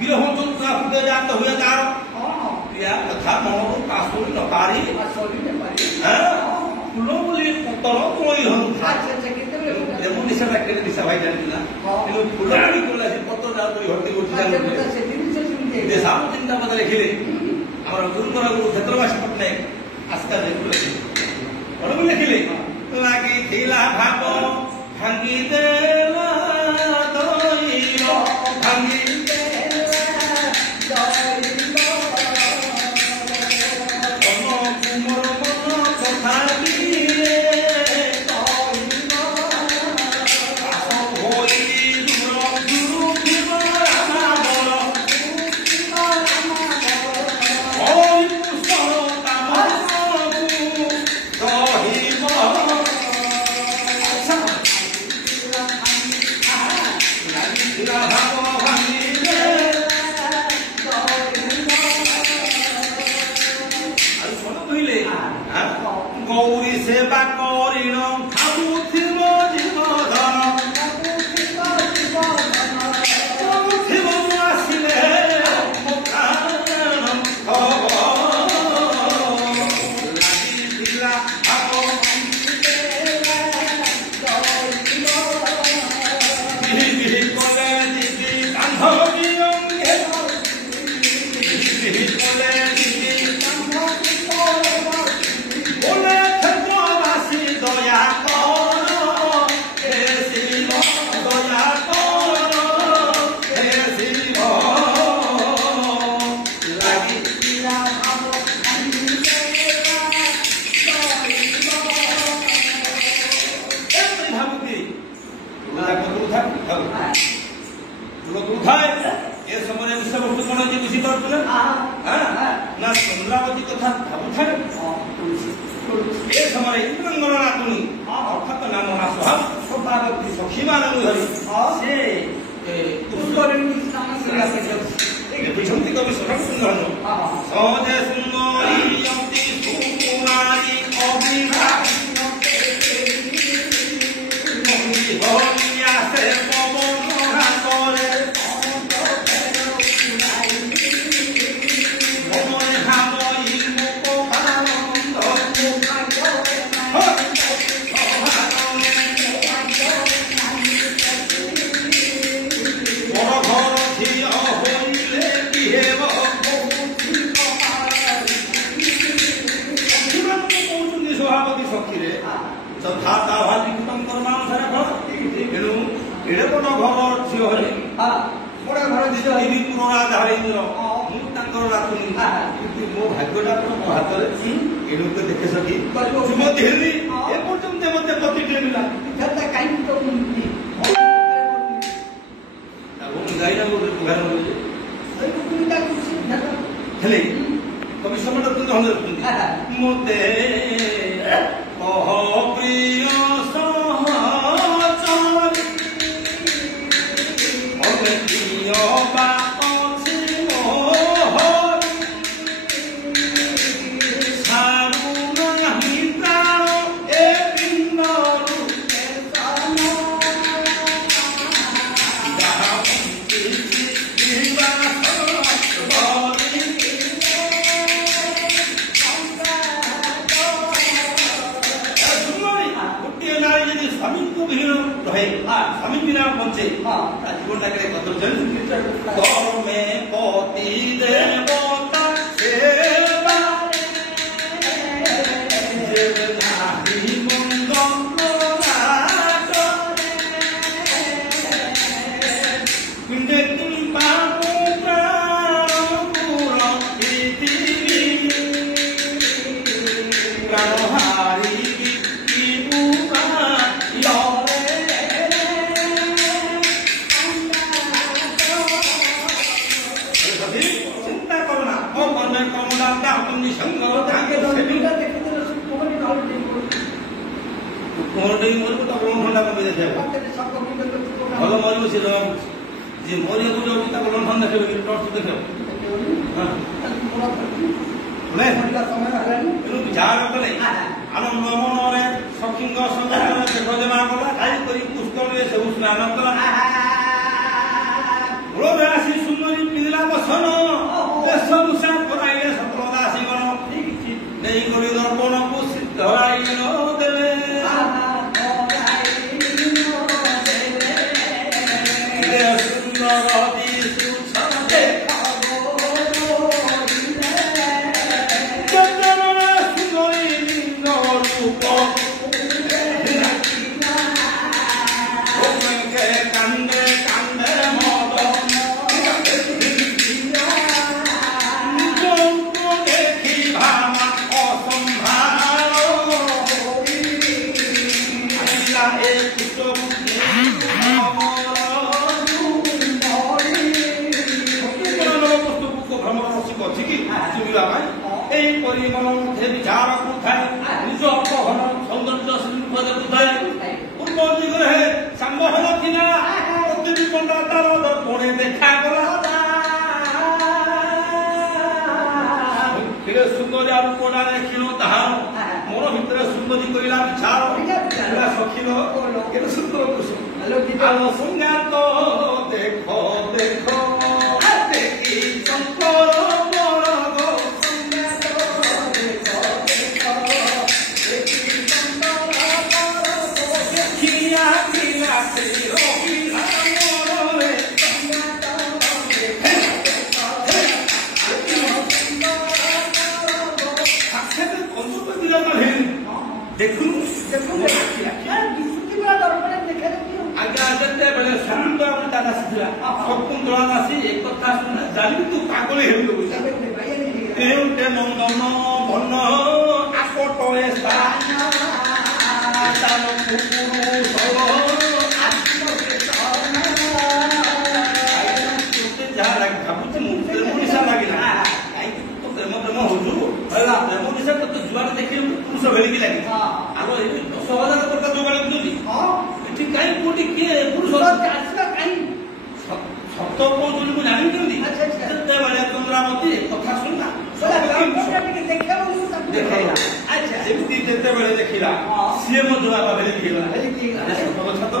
ବିରହ ଯନ୍ତ୍ରଣା ହୃଦୟ ଜାତ ହୁଏ ତାର ପ୍ରିୟା କଥା ମନରୁ ପାଶୋରି ନ ପାରି ଫୁଲ ବୋଲି ତଳ ତୋଳି ହଉ ନିଶା କେତେ ନିଶା ଭାଇ ଜାଣିଥିଲା କିନ୍ତୁ ଫୁଲ ବୋଲି କଲା ସେ ପତ୍ର ଯାହା କରି ଭର୍ତ୍ତି କରୁଛି ଚିନ୍ତା କଥା ଲେଖିଲେ ଆମର ଗୁରୁଙ୍କର ଗୁରୁ କ୍ଷେତ୍ରବାସୀ ପଟ୍ଟନାୟକ ଆସ୍କା ଲେଖିଲେ କଣ ବି ଲେଖିଲେ ଲାଗିଥିଲା ଭାବ ଭାଙ୍ଗିଦେଲା ଦଇର ଭାଙ୍ଗି গৌরী সেবা করিণ ভাবুথিব জীবধন ভাবুথিব আসিলে লাগিଥିଲା ভাব বিহি বিহি কলে দিদি বান্ধবী অঙ্গে বিহি কলে দিদি বলে ক্ষেত্রবাসী দয়া কর হে শিব দয়া কর হে শিব লাগিଥିଲା ভাব ভাবুকি উঠায় এ সময় বিষয়বস্তু কোন যে বুঝিপারুଥିଲେ না চন্দ্রাবতী কথা ভাবুଥାଏ ଏ ସମୟରେ ଇନ୍ଦ୍ରଙ୍କର ନାତୁଣୀ ଅର୍ଥାତ ନାମ ସ୍ୱଭାବତୀ ସଖୀମାନଙ୍କୁ ଧରି ସେ ବୁଝନ୍ତି କବି ସହଜ ସୁନ୍ଦର ସହଜେ ସୁନ୍ଦରୀ ସୁକୁମାରୀ ଅଭିଭାଷେ ପବନ ହାତରେ ଯଥା ଭାଲି ତାଙ୍କର ମାନସରେ ଘର ଏଣୁ ଏଡ଼େ ବଡ଼ ଘର ଝିଅ ହେଲେ ବଡ଼ ଘର ଝିଅ ହେଇ ପୁରୁଣା ଧାରିନ୍ଦ୍ର ମୁଁ ତାଙ୍କର ନାତୁଣୀ କିନ୍ତୁ ମୋ ଭାଗ୍ୟଟା ମୋ ହାତରେ ଏଣୁ ତ ଦେଖେ ସଖି ଯୁବତୀ ହେଲି ଏପର୍ଯ୍ୟନ୍ତ ମତେ ପତିଟେ ମିଳିଲା କାହିଁକି ଗାଇନା ଗୋଟେ ଘର ହେଲେ କବି ସମୟ ମତେ কহ প্রিয় সহচরী মনে প্রিয় বাপ ছিল সারু নাহি প্রাণ এ বৃন্দরু স্বামী বিনা বঞ্চে জীবনটাকে কত কর্মে পতি দেবতা পিণ্ডে ଦେଖେ ଭଲ ମରିବ ସେ ଯେ ମରିବାକୁ ଯାଉଛି ତାକୁ ଲଣ୍ଠନ ଦେଖେଇବ କି ଟର୍ଚ୍ଚ ଦେଖେଇବ ଯାହା କଥା ନାହିଁ ଆମ ମନରେ ସଖୀଙ୍କ ସନ୍ଧାନରେ ଦେଖ ଜମା କଲା ଖାଇ କରି ପୁଷ୍କରରେ ସବୁ ସ୍ନାନ କଲା ମୂଳରେ ଆସି ସୁନ୍ଦରୀ ପିଲା ବସନ ଦେଶ ମୁଷା କରାଇଲେ ସଫଳତା ଆସିଗଣ ନେଇ କରି ଦର୍ପଣକୁ ଧରାଇ ଦେଲେ ସୁନ୍ଦର विचार निज अपहन सौंदर्य शिल्प देखुए पूर्व दिगरे संबहन थिला पृथ्वी पंडा तार दर्पणे देखा गला सुंदर रूपड़ा देखिल ताहा मोर भितर सुंदरी कहला विचार सखील केते सुंदर कुसुम संगात देखो देखो देखी संकर शकुंतला नासी एक कथा सुना जानी तू पागल हेलु एउटे नंदन भन आकोटळे स्थान तान कुकुरु सव आत्मके चरण तुते जा लाग भाबुची मुते मुनिसा लागिला काई तो प्रेम प्रेम होजु हला प्रेम निसा तो जुआर देखिल पुरुष भेली की लागी आरो ए 100,000 टका जोगाली दुनी हां एठी काई कोटी के पुरुष आसला काई सत्य कौन को जानी केमती सेते बेले चंद्रावती कथा सुनना देखैला अच्छा जेमती जेते बेले देखिला सीए मो जोआ बेले देखिला सत्य कथा तो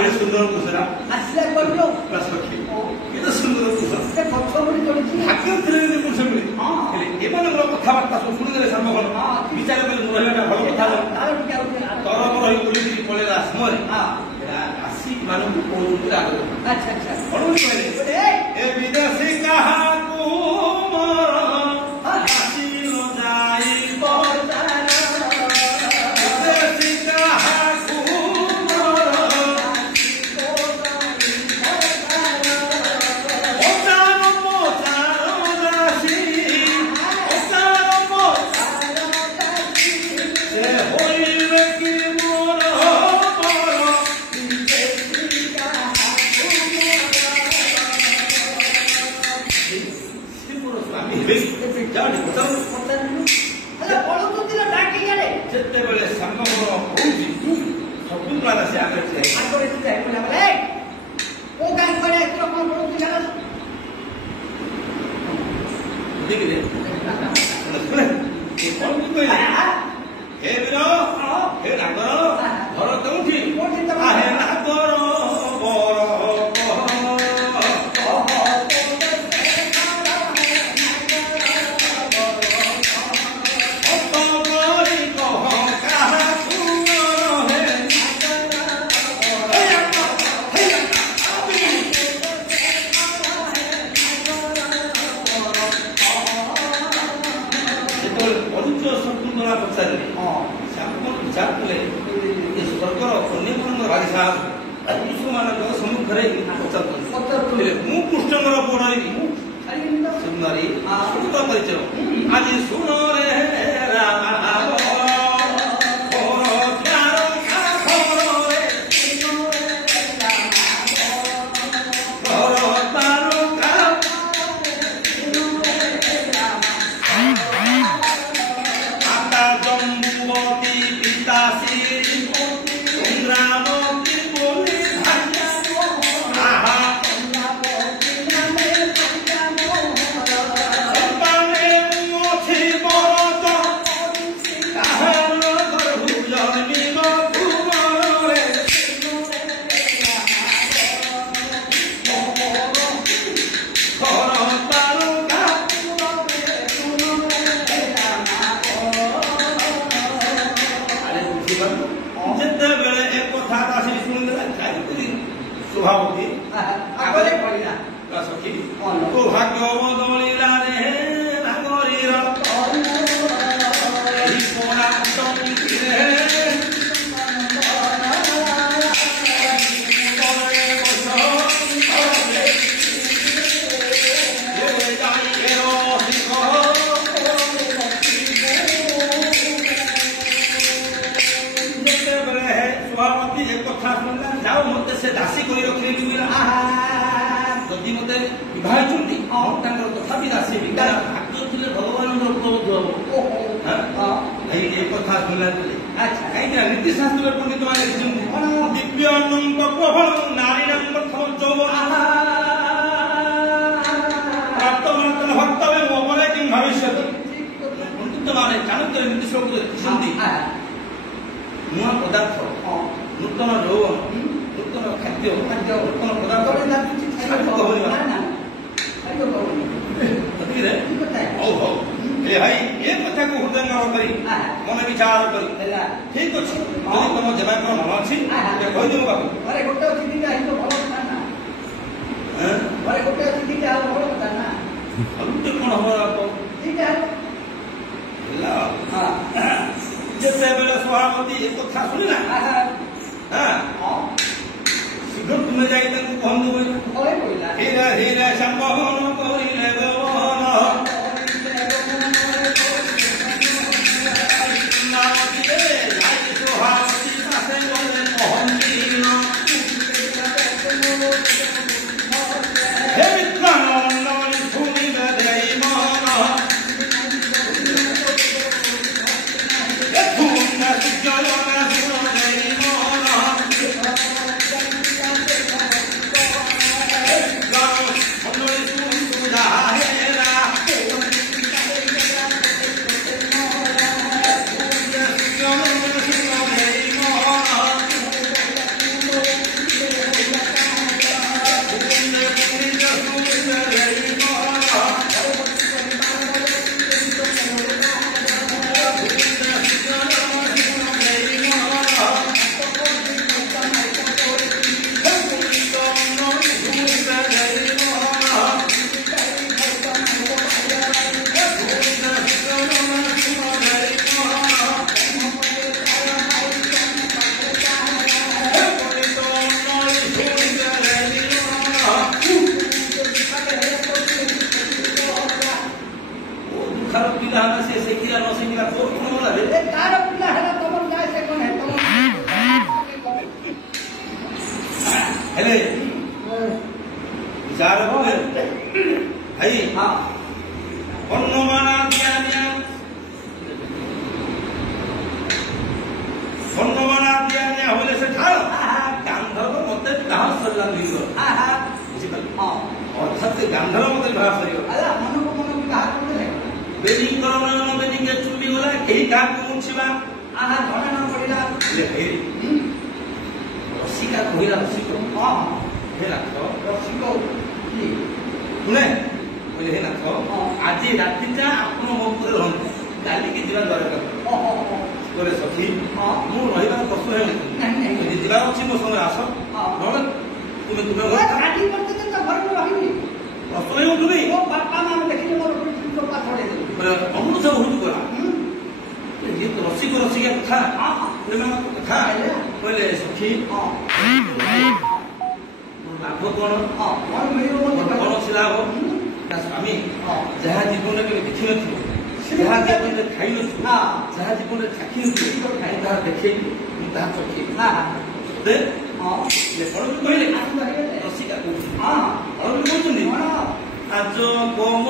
ए सुंदर कुसरा आसला करलो बस रखी ये तो सुंदर कुसरा से कथा बड़ी चलछि ठाकुर त्रिवेणी कुछ मिले हां ए माने कथा बार्ता सुनि गले सर्वभल विचार बेले रहला भल कथा तर रही बोली पळेला समरे हां आसी मानू को आगे अच्छा अच्छा ए विदेशी कहाकू मोर आसी न जाई पहचान विदेशी कहाकू मोर ओचार राशि ओचार राशि से होइले कि मोर ଯେତେବେଳେ ସାଙ୍ଗର ହଉଛି ଶକୁନ୍ତଳା ସେ ଆଗରେ ଦେଖିଲେ କଣ କହିଲେ ହେ ବୀର ହେ ନାଗର ଘର କେଉଁଠି ହେ ନାଗର सम्मुखें पचारे मु कृष्णर बड़ई सुंदरी शुभ परिचय आज सुन रे राम जम्बुवती पितासी ଆଗରେ ପଡ଼ିଲା ସଖୀ ତୁ ଭାଗ୍ୟ ବଦଳିଲା ରେ ନାଗରୀର ଏହି ପଣା ଟଙ୍କିରେ ଯାও ମତେ ସେ ଦାସୀ କରି ରଖିଲି ଯଦି ମତେ ବିବାହ ଚୁଟି ତାଙ୍କର ତଥାପି ଦାସୀ ଭାଗ୍ୟ ଥିଲେ ଭଗବାନଙ୍କର ଏ କଥା ଶୁଣିଲା କାହିଁକି ନୀତି ଶାସ୍ତ୍ରରେ ପଣ୍ଡିତ ମାନେ ଲେଖିଛନ୍ତି ଦିବ୍ୟାନନ୍ଦ ପ୍ରଭଳ ନାରୀ ପ୍ରଥମ ଯୌବନ ପ୍ରାପ୍ତମାନ ଭକ୍ତବେ ମୋମରେ କିଂ ଭବିଷ୍ୟତ ପଣ୍ଡିତ ମାନେ ଚାଣକ୍ୟ ନୀତି ଶ୍ଲୋକରେ ଲେଖିଛନ୍ତି ନୂଆ ପଦାର୍ଥ ନୂତନ ଯୌବନ ନୂତନ ଖାଦ୍ୟ ନୂତନ ପଦାର୍ଥ ହଉ ହଉ ଏ ଭାଇ ଏ କଥାକୁ ହୃଦୟଙ୍ଗମ କରି ମନ ବିଚାର କରି ଠିକ ଅଛି ଯଦି ତମ ଦେବାଙ୍କର ମନ ଅଛି କହିଦେବୁ ବାବୁ ଘରେ ଗୋଟେ ଅଛି ଦିଟା ଭଲ କଥା ନା ଘରେ ଗୋଟେ ଅଛି ଦିଟା ଭଲ କଥା ନା ଆଉ ଗୋଟେ କଣ ହବ ଦିଟା ହେଲା ଯେତେବେଳେ ସଭାପତି ଏ କଥା ଶୁଣିଲା ଶୀଘ୍ର ତୁମେ ଯାଇ ତାଙ୍କୁ କହନ୍ତୁ ହୀରା ହୀରା ସମ୍ବହନ କରିଲେ ଗବନ ସଭାପତି ପାଶେ ଗଲେ କହନ୍ତି ହେ ବିଦ୍ୱାନ ଶୁଣିବେ ଦେଇ ମନ আজি রাত্রিটা আপনার ମୋ ଉପରେ ରହନ୍ତୁ କାଲିକି ଯିବା ଦରକାର ପରେ ସଖୀ ମୁଁ ରହିବାକୁ କଷ୍ଟ ହେଉନି ଯଦି ଯିବାର ଅଛି ମୋ ସଙ୍ଗେ ଆସ ନହେଲେ ତୁମେ ତୁମେ କଷ୍ଟ ହେଉନି ମୋ ବାପା ମା ଦେଖିଲେ ମୋର ପାଠ ଅମୃତ ବହୁତ କରା ରସିକ ରସିକା କଥା ପ୍ରେମାତ୍ମକ କଥା କହିଲେ ସଖୀ ଲାଭ କଣ କଣ ଲାଭ ସ୍ୱାମୀ ଯାହା ଜୀବନରେ କେବେ ଦେଖିନଥିବ ଯାହା ଜୀବନରେ ଖାଇନଥିବ ଯାହା ଜୀବନରେ ଚାଖିନଥିବ ତାହା ଦେଖେଇବି ମୁଁ ତାହା ଚଖେଇବି କହିଲେ ରସିକା କହୁଛି କହୁଛନ୍ତି ଆଜ କମ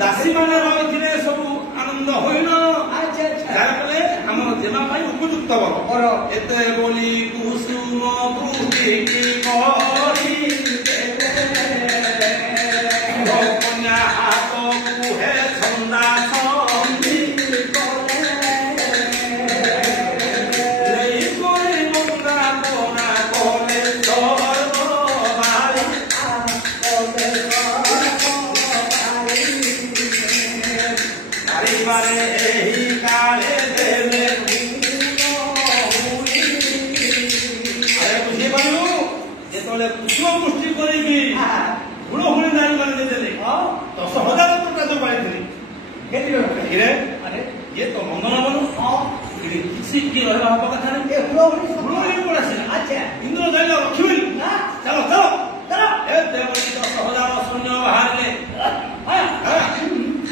दासी माने रही सब आनंद होइन आम जेमा उपयुक्त एत बोली कुसुम कन्या हाथ मुहे छंदा कुसुम पुष्टि करी हुड़हुड़ी नारी मैंने देते 10,000 टका जो पाई ये तो मंगला बनो किसी की रहना हवा कथा नहीं हुड़हुड़ी पड़ा से अच्छा इंद्र दैल रखिबी चलो चलो चलो ए देवरी 10,000 शून्य बाहर ले हां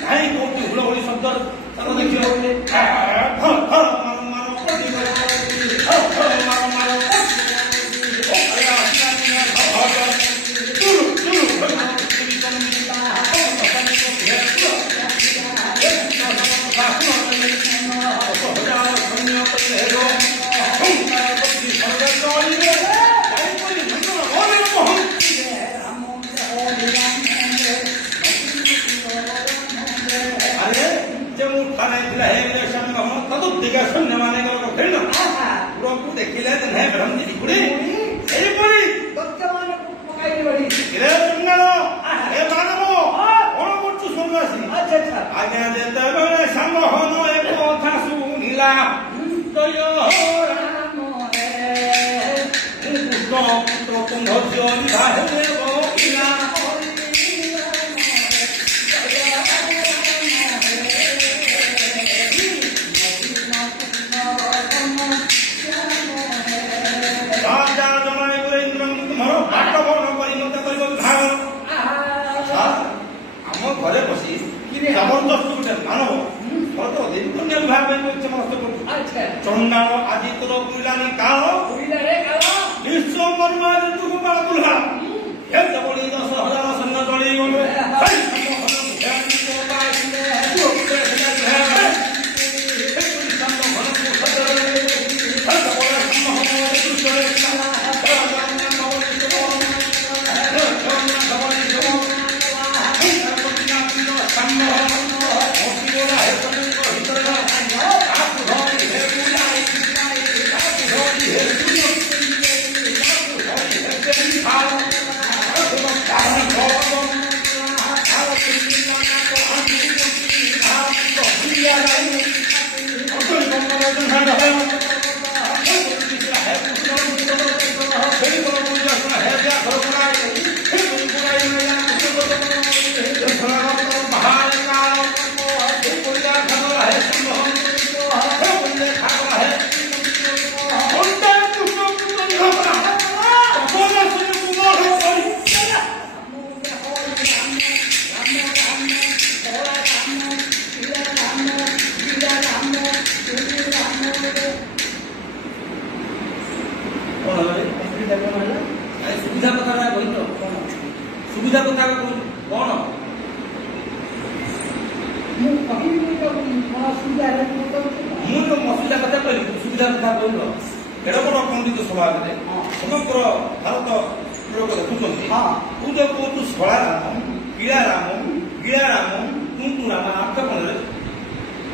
काई कोटी हुड़हुड़ी शब्द चलो देखियो मारो मारो मारो मारो देखिले नहीं ब्रह्म जी गुड़ी ए पुरी भक्तमान पकाई बड़ी रे तुंगलो ए मानवो कोन मुट्टू सुनवासी अच्छा अच्छा आज्ञा देते बळे संग होनो एक कथा सुनिला तयो राम रे पुष्ट कुंभ जोन भाले बोला घरे बसी जबरदस्त गोटे मानव देवी कन्या विभाग चंडाल आदि तोर बुलानी काल विश्व मर्मा गोपाल दुल्हा बड़ी 10,000 सैन्य चली गले कौन ମୁଁ କହିବି ତ କଣ ସୁବିଧା ହେଲେ ମୁଁ ତ ମୁଁ ଯୋଉ ଅସୁବିଧା କଥା କହିଲି ସୁବିଧା କଥା କହିଲ ଏଡ ବଡ ପଣ୍ଡିତ ସଭାରେ ସମଗ୍ର ଭାରତ ଲୋକ ଦେଖୁଛନ୍ତି ତୁ ଯୋଉ କହୁଛୁ ଶଳା ରାମ ପିଳା ରାମ ଗିଳା ରାମ ଟୁଟୁ ରାମ ଆର୍ଥ କଣରେ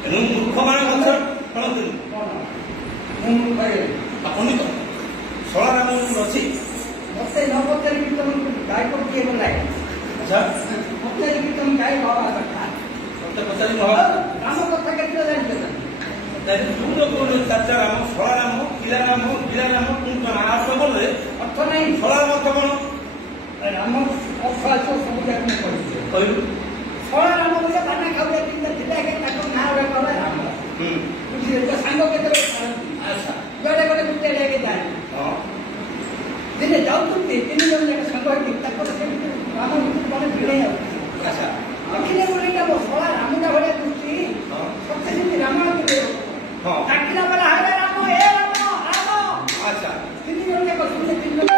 ତେଣୁ ମୂର୍ଖମାନେ ଗଛ କଣଥିଲି ମୁଁ କହିବି ପଣ୍ଡିତ ଶଳା ରାମ ଅଛି ମତେ ନ ପଚାରିକି ତମକୁ ଗାୟକ କିଏ ବୋଲାଏ ଆଚ୍ଛା ପଚାରିକି ତମେ ଗାୟକ ହବା କଥା ମତେ ପଚାରି ରାମ କଥା କେତେ ଜାଣିଛ ତୁ ଯୋଉ କହୁଛୁ ଚାଚା ରାମ ଶଳା ରାମ ପିଲା ରାମ ଗିଳା ରାମ ଟୁଟୁ ରାମ ଆର୍ଥ କଣରେ ଅର୍ଥ ନାହିଁ ଶଳା ରାମ ଅର୍ଥ କଣ ରାମ ଅର୍ଥ ଆସିବ ସବୁ ଯାକ କହିଛି କହିଲୁ ଶଳା ରାମ ବୋଲେ ବାନା ଖାଉଆ ତିନିଟା ଥିଲା ତାଙ୍କ ନାଁ ଗୁଡା କହିଲା ରାମ ବୁଝିଲେ ତ ସାଙ୍ଗ କେତେବେଳେ ଆଚ୍ଛା ଜଣେ ଗୋଟେ ଗୋଟେ ଲାଗେ ଯାଏ ଦିନେ ଯାଉଛନ୍ତି 3 ଜଣ ଯାକ ସାଙ୍ଗ ହେଇକି ତାଙ୍କର ସେମିତି ରାମ ଭିତରେ ଜଣେ ଭିଡ଼େଇ ଯାଉଛି ଆଚ୍ଛା ଦେଖିଲେ ଗୋଟେ ମୋ ଶଳା ରାମଟା ଭଳିଆ ଦୃଷ୍ଟି ସତେ ଯେମିତି ରାମ ଡାକିଲା ବେଲା ହେଲେ ରାମ ଏ ରାମ ରାମ ଆଚ୍ଛା 3 ଜଣ ଯାକ ଶୁଣିଲେ 3 ଜଣ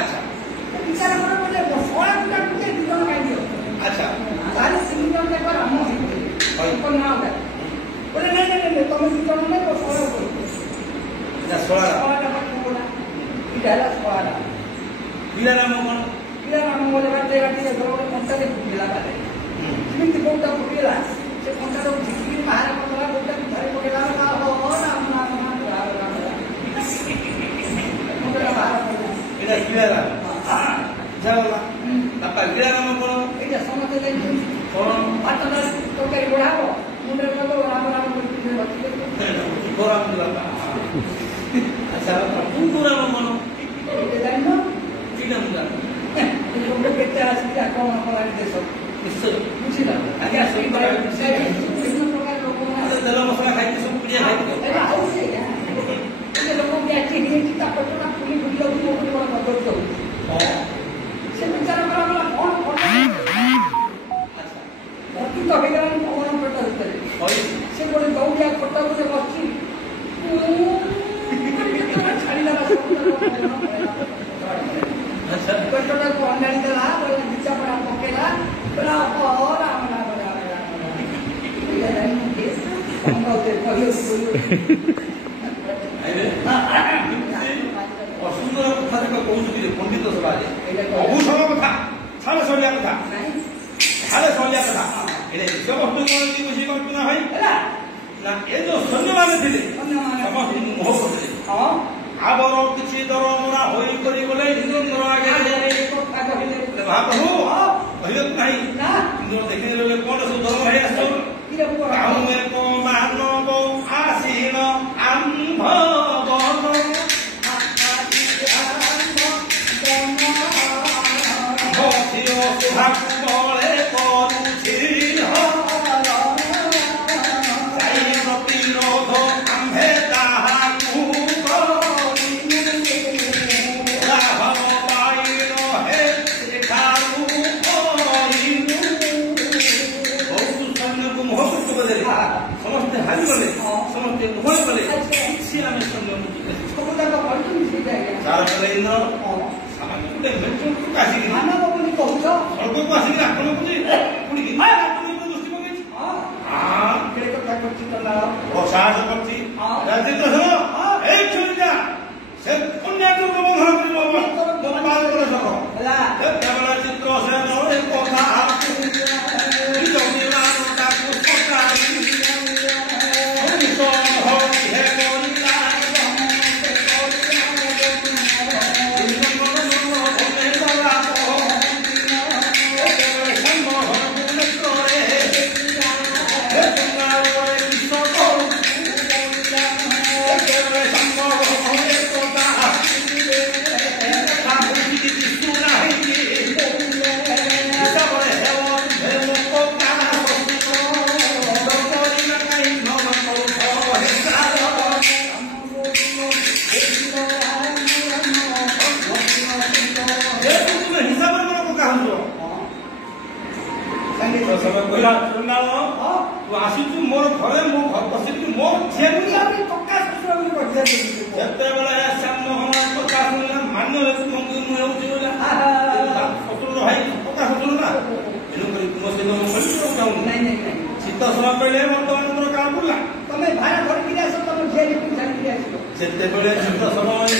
ଆଚ୍ଛା ବିଚାର କର ବୋଲେ ମୋ ଶଳା ଡାକୁଛି 2 ଜଣ କାହିଁକି ଆଚ୍ଛା ତାହେଲେ 3 ଜଣ ଯାକ ରାମ ହେଇଥିଲେ ତାଙ୍କ ନାଁ ଗୁଡ଼ା ବୋଲେ ନାଇଁ ନାଇଁ ନାଇଁ ତମେ 2 ଜଣ ନାଇଁ ମୋ ଶଳା କରୁଛ ଶଳା ଶଳାଟା ପାଖକୁ ବୋଲା ଏଇଟା ହେଲା ଶଳାଟା ପିଲା ରାମ କଣ ପିଲା ରାମ ବୋଲେ ବାଟେ ବାଟେ ଗୋଟେ କଣ୍ଟାରେ ଫୁଟିଲା ବାଟେ ଯେମିତି କୋଉଟା ଫୁଟିଲା ସେ କଣ୍ଟାର ଝିକିରି ବାହାରେ ପଡ଼ିଲା କୋଉଟା ଧରି ପକେଇଲା ରାମ ରାମ ରାମ ଏଇଟା ପିଲା ରାମ ଯାଗଲା ବାପା ପିଲା ରାମ କଣ ଏଇଟା ସମସ୍ତେ ଜାଣିଛନ୍ତି କଣ ଭାତଟା ତରକାରୀ ବଢା ହବ ମୁଣ୍ଡରେ ଲଗାଉ ରାମ ରାମ ଗରମ ବାପା ଆଚ୍ଛା ଟୁଟୁ ରାମ କଣ ଏଇଟା ଜାଣିନ ଏଇଟା ମୁଁ ଜାଣିନି କେତେ ଆସିକି ଆକ୍ରମଣ କଲାଣି ଦେଶ ନିଶ୍ଚୟ ବୁଝିଲ ଆଜ୍ଞା ବିଭିନ୍ନ ପ୍ରକାର ଲୋକମାନେ ତେଲ ମସଲା ଖାଇକି ସବୁ ପିଡ଼ିଆ ଖାଇକି ଆଉ ସେ ଲୋକ ବ୍ୟାଚି ହେଇଛି ତା ପେଟଟା ଫୁଲି ଫୁଲି ଯାଉଛି ମୋ ଉପରେ କଣ ବଦଳି ଯାଉଛି ସେ ବିଚାର କଲା କଣ ଅତୀତ ହେଇଗଲାଣି ପବନ ପେଟ ଭିତରେ ସେ ଗୋଟେ ଦୌଡ଼ିଆ ଖଟା ଗୋଟେ ବସିଛି ଛାଡ଼ିଦେଲା ପେଟଟାକୁ ଅଣ୍ଡାଳି ଦେଲା ବିଚା ପଡ଼ା ପକେଇଲା ଅସୁନ୍ଦର କଥା ଯାକ କହୁଛନ୍ତି ପଣ୍ଡିତ ସଭାରେ ଅଭୂଷଣ କଥା ଛାଡ଼ ସରିଆ କଥା ଛାଡ଼ ସରିଆ କଥା ଏଇଟା ବିଷୟବସ୍ତୁ କଣ ବୁଝିପାରୁଛୁ ନା ଭାଇ ନା ଏ ଯୋଉ ସୈନ୍ୟମାନେ ଥିଲେ ସମସ୍ତଙ୍କୁ ମୋହ କରିଥିଲେ ଆବର କିଛି ଦରମରା ହୋଇ କରି ଗଲେ ଇନ୍ଦ୍ରଙ୍କର ଆଗରେ ମହାପ୍ରଭୁ କହିବାକୁ ନାହିଁ ଇନ୍ଦ୍ର ଦେଖିଦେଲେ କଣ ସବୁ ଦରମ ହେଇ ଆସିବ କାହୁଁ ଏକ ମାନବ ଆସିନ ଆମ୍ଭ ବଳେ କରୁଛି ପ୍ରତିରୋଧ ଆମ୍ଭେ ତାହାକୁ ସମସ୍ତେ ହାରିଗଲେ ସମସ୍ତେ ମୋହ କଲେ କିଛି ଆମେ ତାର କଲେ ଇନ୍ଦ୍ର ଗୋଟେ ମେଟ୍ରୋକୁ ଆସିକି ମାନବ ବୋଲି କହୁଛ ସ୍ୱର୍ଗକୁ ଆସିକି ଆକ୍ରମଣ କରୁଛି ଦୃଷ୍ଟି ପକେଇଛି କଥା କରୁଛି ସାହସ କରୁଛି ରାଜେନ୍ଦ୍ର ଶୁଣ ଏଇ ଛୁରିଟା ସେ କନ୍ୟାକୁ ବନ୍ଧନ କରିବ କେବଳ ଚିତ୍ର ସେନ କଥା আসুଛୁ ମୋର ଘରେ ମୋ ଘର ବସିକି ମୋ ଝିଅକୁ ଟଙ୍କା ଶ୍ୱଶୁର କରିଦିଅନ୍ତି ଯେତେବେଳେ ଶ୍ୟାମ କଥା ଶୁଣିଲା ମାନ ମୁଁ ହେଉଛି କହିଲେ ବର୍ତ୍ତମାନ ମୋର କାମ ପଡିଲା ତମେ ଭାড়ା ଧରିକି ଆସ ତମ ଝିଅ ଛାଡ଼ିକି ଆସିବ ସେତେବେଳେ ଚିତ୍ର ସମୟ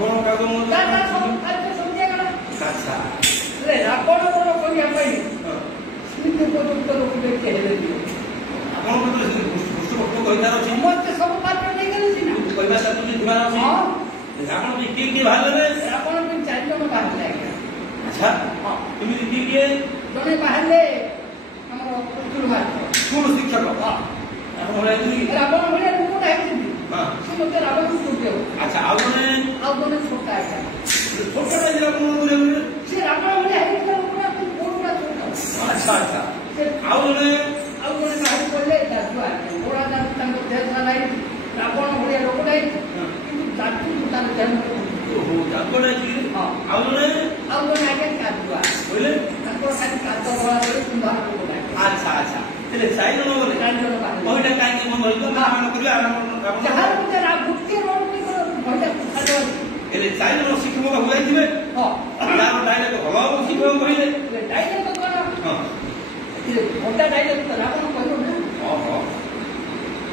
कौन कागज मो दादा सब आज समझे गला अच्छा रे रावण कोन कोनिया पई स्मित को तो लोग के हेले दियो आपण को तो पुष्ट भक्त कहिता अछि मत सब पात्र नहीं गेले सिना कहिबा त तुझे दिमाग अछि हां रावण भी के भाग ले रावण भी चार जन बाहर ले अच्छा हां तुम के जने बाहर ले हमरो कुलवार स्कूल शिक्षक हां आपण होला कि रावण भले लोक है हां से मते रावण को देव अच्छा आउ जने छोटा है छोटा है जरा को बोले से रावण भले है लोक पूरा छोटा अच्छा अच्छा आउ जने बाहर पड़े दादुआ घोड़ा दादू तंग देश नाही रावण भले लोक नाही किंतु दादू तार जन्म हो जाको नाही हां आउ जने आगे कादुआ बोले ताको खाली कादो वाला रे सुंदर लोक नाही अच्छा अच्छा तेले साइड न बोले कांजो बाहर ओइटा काई के मन होई काम करले आराम जहां मुझे रा भुक्के रोड में भइला खालो एले साइड न शिक्षक को हुई दिबे हां यार डायरेक्ट हवा शिक्षक कहिले डायरेक्ट कोन हां ये मोटा डायरेक्ट तो रावण कहलो ना हां हां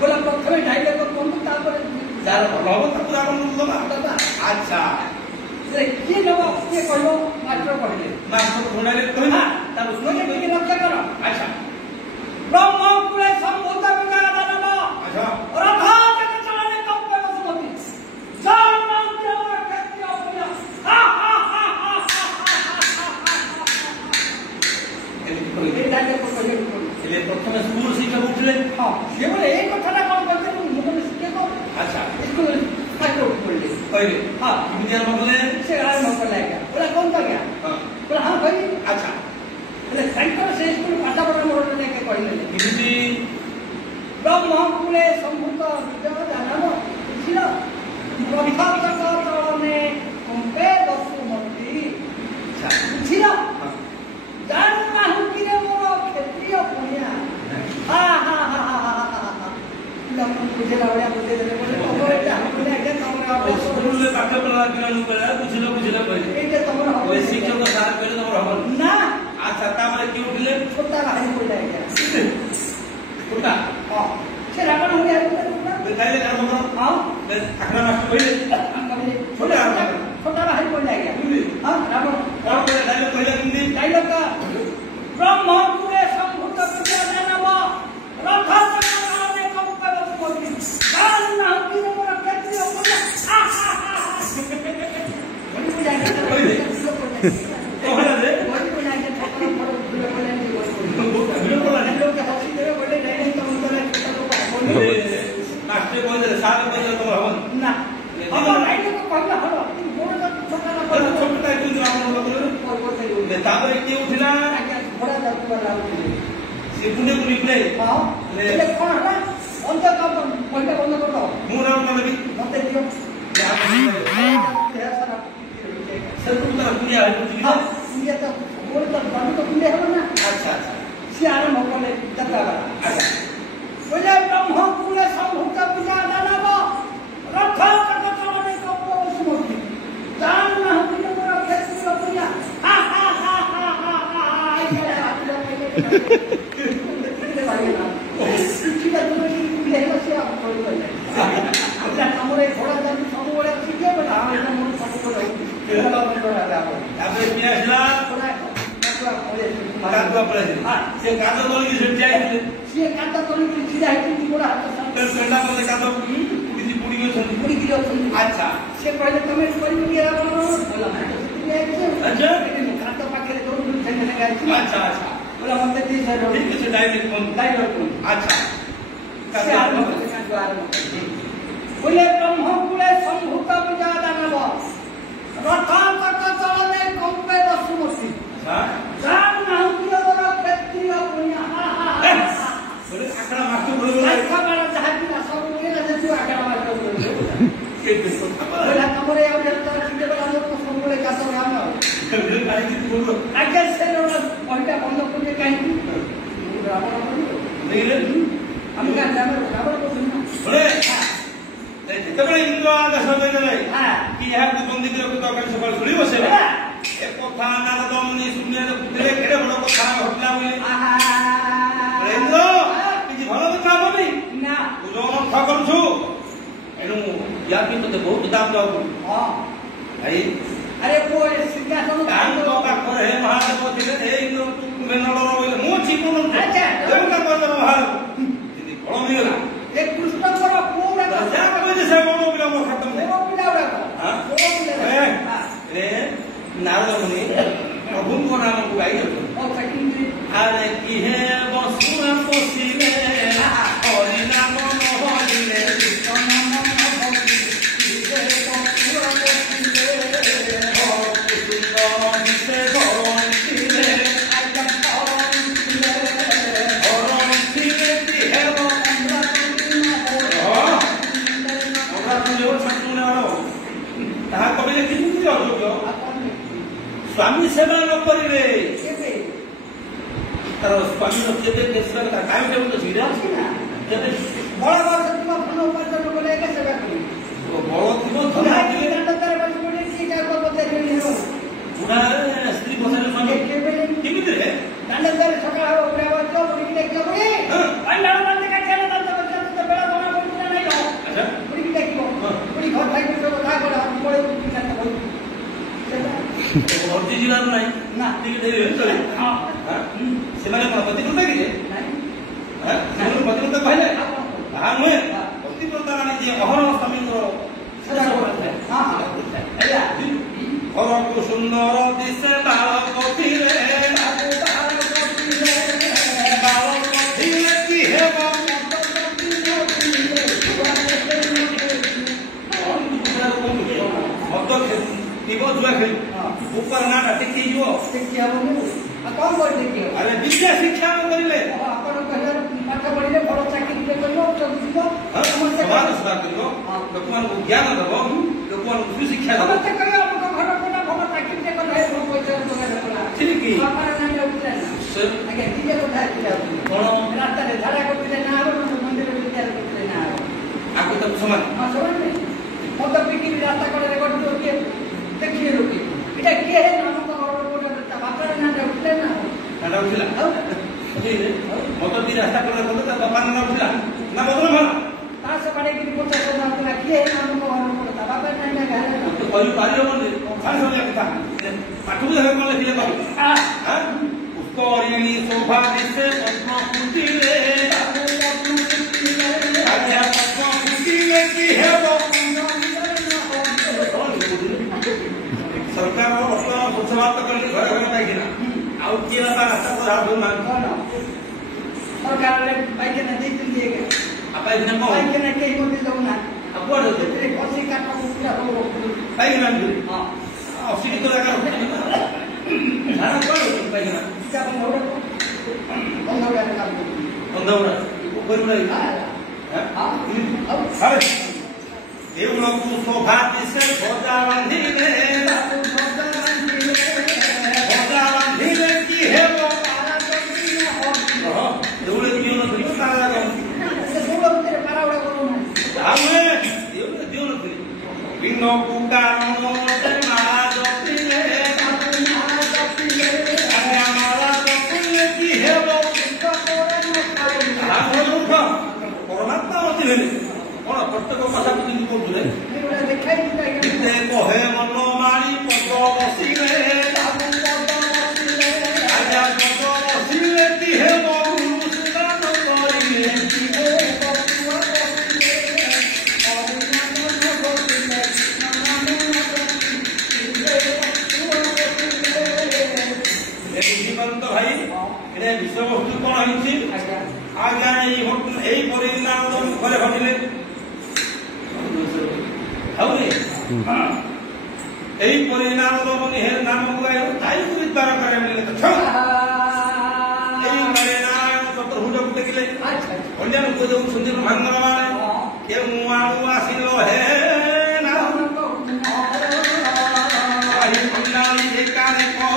बोला प्रथमे डायरेक्ट कोन तापर यार हवा तक रावण बोला अच्छा रे के नो के कहलो मास्टर पढले मास्टर थोड़ाले कहना तब सुने के लक्ष्य करो अच्छा ब्रह्म कुले संभूत विकार दानव अच्छा रथा जग चलने कम पे सुमति जान नाम के और शक्ति अपना हा हा हा हा ए डाले को कहले एले प्रथमे स्कूल शिक्षक उठले हां ये बोले एक कथाटा कोन करते मुझे शिखे को अच्छा स्कूल फाइट पड़ले कहले हां विद्या बदले से आरंभ कर लाएगा बोला कौन था क्या हां बोला हां भाई अच्छा એટલે સેન્ટર से स्कूल पाठा पढ़ा मोर ने के कहले किसी ब्रह्म कुले संभूत विद्या दानव बुझिल प्रथा तक चलने कंपे वसुमती अच्छा बुझिल जान माहु किने मोर क्षेत्रीय पुण्या हा हा हा हा हा लम बुझिला बढिया बुझे देले बोले तमरे हमने के तमरे स्कूल में पाठ पढ़ा किरानु करा बुझिलो कहले एके तमरे ओए शिक्षक सार कहले तमर हमर ना अच्छा तामरे क्यों उठले छोटा भाई बोल जाएगा छोटा हां से रावण हो गया बताइले काम करो हां अखरा मास्टर कहले छोटा भाई बोल जाएगा हां रावण और बोले डायलॉग कहले हिंदी डायलॉग का ब्रह्म कुले संभूत विद्या दानव रथा चक्रने कम पे वसुमती जान नाम की मोर क्षेत्रीय पुण्य हा हा हा बोल जाएगा कहला दे मास्टर कहले सार कहले तमर हमर ना हम लाइन को कहला हलो मोर का छोटा ना और छोटा क्यों रावण बोले तामरे के उठिला घोड़ा जातु वाला से पुणे को निकले हां ले कोन हला अंत का पहले बंद कर दो मु रावण लगी मते दियो सर तुम तरह दुनिया है कुछ हां ये तो बोल तो बंद तो पुण्य है ना अच्छा अच्छा से आरंभ करले जत्ता अच्छा बोले ब्रह्म कुले संभूत विद्या दानव रथा चक्र चलने कम पे वसुमती जान ना हम मोर क्षेत्रीय पुण्य हा हा हा हा हा हमरे घोड़ा जान सब बड़े सीखे बेटा हम मोर सब को तापरे पियासला कादुआ पड़े हां से कादो बोल की झट जाए से कादो बोल की सीधा है कि घोड़ा हाथ तर कंडा पर कादो पुड़ी पुड़ी गयो अच्छा से पहले तमे कोई नहीं आ बोला अच्छा कादो पाके दो मिनट से लगा अच्छा अच्छा बोला मत दी सर ठीक है डायरेक्ट फोन अच्छा से आरंभ बोले ब्रह्म कुले संभूत विद्या दानव रथा चक्र चलने कम पे वसुमती हां जान नाम की और क्षेत्रीय पुण्य हा हा बोले आकड़ा मास्टर बोले ऐसा वाला जहाज का सब के लगे जो आकड़ा मास्टर बोले के बेसो बोला कमरे आ जाता सीधे वाला लोग को सब बोले जाता है हम काई की बोलो आगे से लोग पॉइंट बंद करके कहीं रावण नहीं रे हम का रावण को बोले तबरे इंद्र आदेश देले हां कि यह बंदी के तो काल सकाल सुनी बसे एक कथा नारद मुनि सुनिया पुत्रे केडे बड़ कथा घटला बोले आहा इंद्र कि भलो कथा बोली ना तू जो कथा करू छु एनु या कि तो बहुत दाम दो हां ଭାଇ अरे वो सिंहासन ତାଙ୍କ ପାଖରେ ମହାଦେବ ଥିଲେ ଏଇ ମେନଳର ବୋଇଲେ ମୁଁ ଜୀବନ ଆଚ୍ଛା। ଦେବତା କହିଲେ ମହାଦେବ ଯଦି କଳ ହେଇଗଲା एक कृष्णଙ୍କର ପୁରା ଯାହା କହିଲେ ସେ ବଡ଼ ପିଲା ମୋ ଖାତ ମୋ ପିଲା ଗୁଡାକ ରେ ନାରଦ ମୁନି ପ୍ରଭୁଙ୍କ ନାମକୁ ଗାଇ ଯାଉଛନ୍ତି ଆରେ କିହେ ବସୁଆ ବସିଲେ ହରି ନାମ ନହରିଲେ କୃଷ୍ଣ ନାମ स्वामी सेवा न करिले तार स्वामी न केबे सेवा का कायम टेबल तो सीधा केबे बड़ वर्ष तुम फल उपार्जन करे के सेवा करी तो बड़ तुम धना दिले दंडकार बस पड़े की का को बते देली हो पुरा स्त्री बसाले स्वामी केबे केमिति रे दंडकार सकाळ हो पूरा वर्ष पड़ी के देखियो रे अंडाळ बंद का चला दंड बच्चा तो बेड़ा बना बोल नहीं हो अच्छा पड़ी के देखियो पड़ी घर खाई के कथा कर हम पड़े की का तो भर्ती जिला नहीं ना ठीक है चले हां से माने पतिव्रता की नहीं हां पतिव्रता कहले हां मुए पतिव्रता माने जे अहरह स्वामी सदा करते हां एला और को सुंदर दिसे बालक फिरे बालक फिरे की हेबो मत टीबो जुआ खेल ऊपर ना टिकी जो देखिया बनु आ कौन बोल देखियो अरे विद्या शिक्षा करिले आपण कहले पाठ पढिले बड़ चाकरी के करियो तो दियो समाज सेवा करियो लोकमान को ज्ञान दबो लोकमान को शिक्षा दबो समस्त करियो हमको घर कोना बड़ चाकरी के करे हम पैसा तो करे ठीक की सरकार नहीं उठले सर आगे दिए को था किया कोन रास्ता रे धारा करते ना आरो मंदिर विद्यालय करते ना आरो आको तब समान हां समान नहीं मत पिकी रास्ता करे रेकॉर्ड तो के देखिए लोके এটা কে হে নাম को और कोटा बापा ना उठले ना ना उठला ठीक है मत दी रास्ता करे तो बापा ना उठला ना बदल भला तासे पड़े की 50 ना उठला के हे नाम को और कोटा बापा ना गाले तो कल पारियो मन खान हो गया कथा पाठु भी हम ले दिए हां उसको यानी शोभा से पद्म फूटिले आज्ञा पद्म फूटिले की हेबो सरकार समाप्त करली घर घर पाइके ना आउ के रास्ता को राह दो ना सरकार ने पाइके ना दे दिए के आप पाइके ना पाइके ना के मोदी दो ना अब बोल दे तेरे कोसी का को पूरा हो पाइके ना हां औषधि तो लगा ना बोल पाइके ना क्या बंदौड़ा काम बंदौड़ा ऊपर उड़ाई हां अब हां देव लोग शोभा से भोजा बांधिले की हेबो देउले दियो न करी तारा गो देउले तेरे पारावड़ा करो ना आमे देउले दियो न करी बिनो पुकारो ते मारा जपिले अरे हमारा जपिले की हेबो परमात्मा होती है कोन प्रत्येक भाषा को दिन करदुले एवडा देखाई दिता ते कहे मन मारी पद बसिले आजा पद बसिले की हेबो गुरुस्तान करिले जीवंत भाई एने विषय वस्तु कोन होइछि आज्ञा एई परिणाम घरे घटिले हौनी हां एई परिणाम निहेर नाम गुआय ताई को विद्वार करे मिले तो छौ एई परिणाम तो प्रभु जब देखिले अच्छा अन्य को जो सुंदर भांगर माने के मुआउ आसिलो हे ना आई अन्नाली एकाने को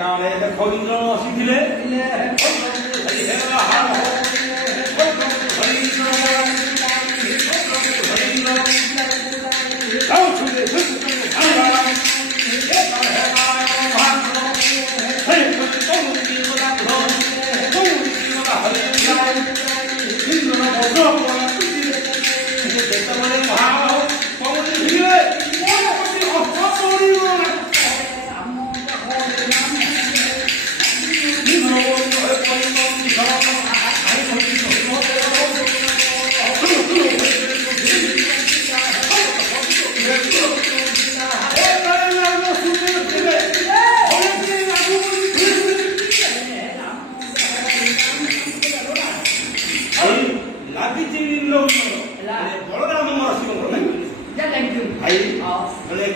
କାଳେ ଦେଖ ଇନ୍ଦ୍ର ଆସିଥିଲେ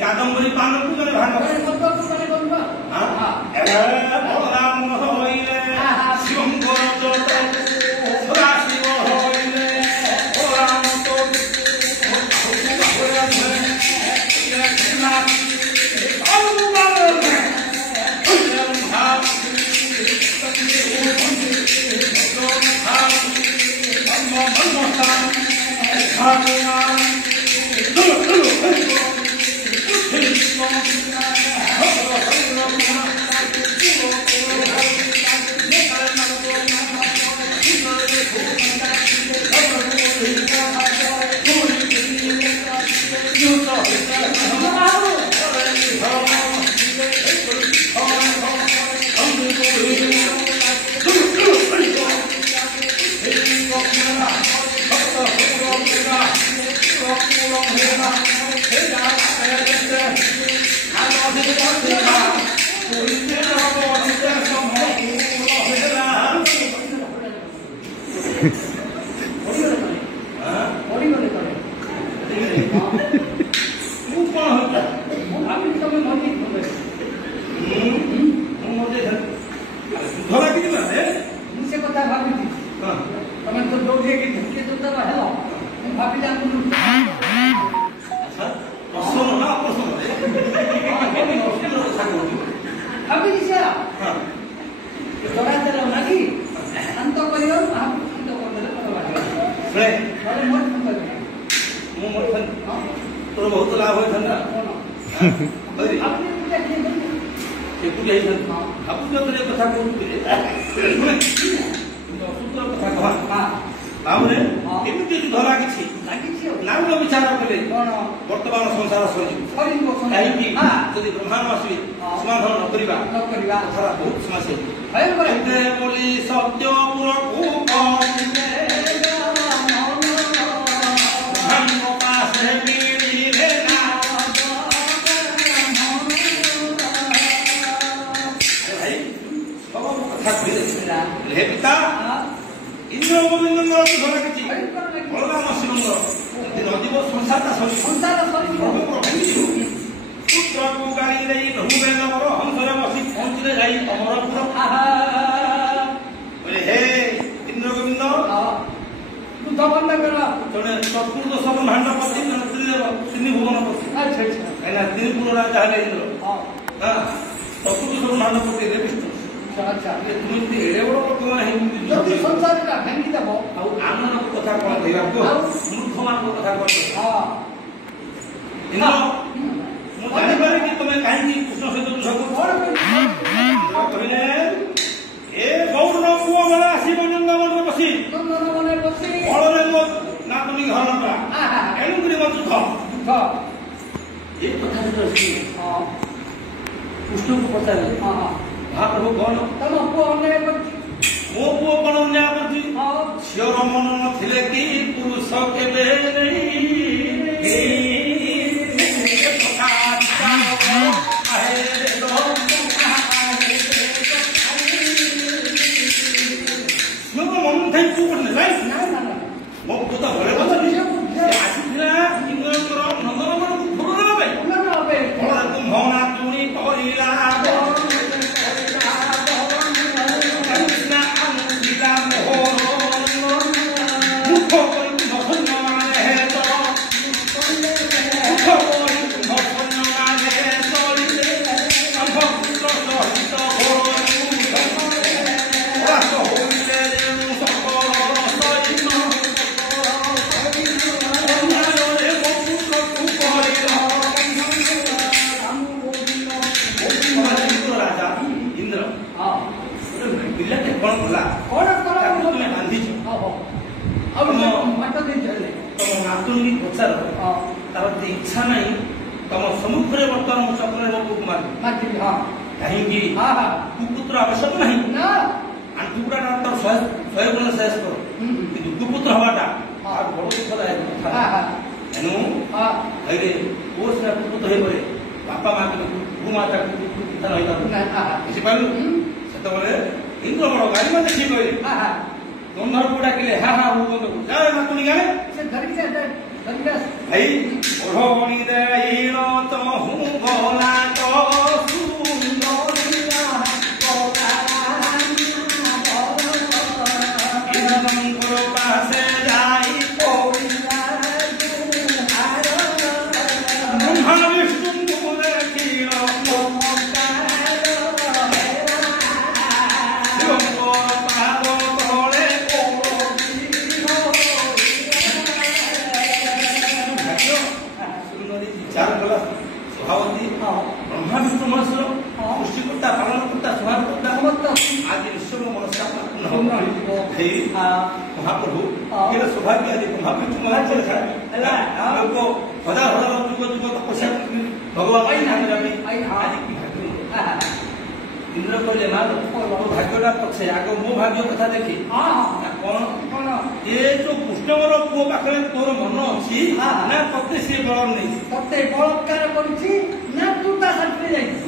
कादम्बरी पानकु गरे भान बलराम होइले शिवम गोरजत सदा शिव होइले बलराम तो तो बहुत लाभ है धंधा आपको जो तेरे कथा को बाबुरे एमती धरा किछि नाम विचार कले वर्तमान संसार सरी यदि ब्रह्मांड आसि समाधान न करिबा सारा बहुत समस्या बोली सत्य पुर हे पिता इंद्र गोविंद धरा किछि बलराम शिवंगर नदीव संसार पुत्र को गाड़ी ले बहुबेन मोर हंसर बसी पहुंचले जाई अमरपुर बोले हे इंद्र गोविंद तू दबन करा तने चतुर्दश ब्रह्मांड पति तीन भुवन पति अच्छा अच्छा एना त्रिपुर राजा है इंद्र हां चतुर्दश ब्रह्मांड पति रे विष्णु अच्छा ये तुम एड़े बड़ लोक है जति संसार का भांगी दबो आ आनन कथा कोन कहबा को मूर्ख मान कथा कोन हां इंद्र मु जानि पारे कि तुम काहे कृष्ण सहित सब कहले ए गौर पुओ वाला आसी नंदवन में बसी बड़रे मो ना तुम घर ना एनु करी मत दुख ये कथा जो अछि हां कृष्ण को पता है हां महाप्रभु कौन तम पुओ अन्याय करछि मो पुओ कोन अन्याय करछि झियर मन नथिले कि पुरुष केबे नहीं मन थे तू करने मो पुता भले आसिला इंद्र नंदन को फुरवे तुम भवना तुणी कहला ପିଲାଟେ କଣ କଲା ତୁମେ ବାନ୍ଧିଛ ତମ ନାତୁଣୀ ପଚାର ତାର ଯଦି ଇଚ୍ଛା ନାହିଁ ତମ ସମ୍ମୁଖରେ ବର୍ତ୍ତମାନ ମୁଁ ସ୍ୱପ୍ନରେ ମୋ ପୁଅକୁ ମାରିବି କାହିଁକି କୁପୁତ୍ର ଆବଶ୍ୟକ ନାହିଁ ଆଣ୍ଠୁଗୁଡ଼ା ତାର 100 ଗୁଣ ଶେଷ କର କିନ୍ତୁ କୁପୁତ୍ର ହବାଟା ଆଉ ବଡ ଦୁଃଖଦାୟକ କଥା ତେଣୁ ଭାଇରେ ପୁଅ ସିନା କୁପୁତ୍ର ହେଇପରେ ବାପା ମା ଗୋମାତାକୁ ପିତା ରହିପାରୁ ବୁଝିପାରିଲୁ ସେତେବେଳେ ଇନ୍ଦ୍ର ବଡ ଗାଡ଼ି ମାନେ ଠିକ କହିଲେ ଗନ୍ଧର୍ବ ଡାକିଲେ ହା ହା ହୁ ଯାଏ ନାତୁଣୀ ଗାଏ ଭାଇ ଓଢ଼ଣୀ ଦେଇଣ ତହୁଁ ଗଲା ସୃଷ୍ଟିକର୍ତ୍ତା ପାଳନକର୍ତ୍ତା ସଂହାରକର୍ତ୍ତା ଆଜି ଈଶ୍ୱର ମନସ୍କାମନା ମହାପ୍ରଭୁ କେତେ ସୌଭାଗ୍ୟ ଆଜି ମହାପ୍ରଭୁ ଲୋକ ହଜାର ହଜାର ଯୁଗ ଯୁଗ ତପସ୍ୟା ଭଗବାନ ଇନ୍ଦ୍ର କହିଲେ ମା ତୋ ଭାଗ୍ୟଟା ପଛେ ଆଗ ମୋ ଭାଗ୍ୟ କଥା ଦେଖି କଣ ଏ ଯୋଉ କୃଷ୍ଣଙ୍କର ପୁଅ ପାଖରେ ତୋର ମନ ଅଛି ନା ତତେ ସିଏ ବଳ ନେଇଛି ତତେ ବଳତ୍କାର କରିଛି ନା ତୁ ତା ସାଥିରେ ଯାଇଛୁ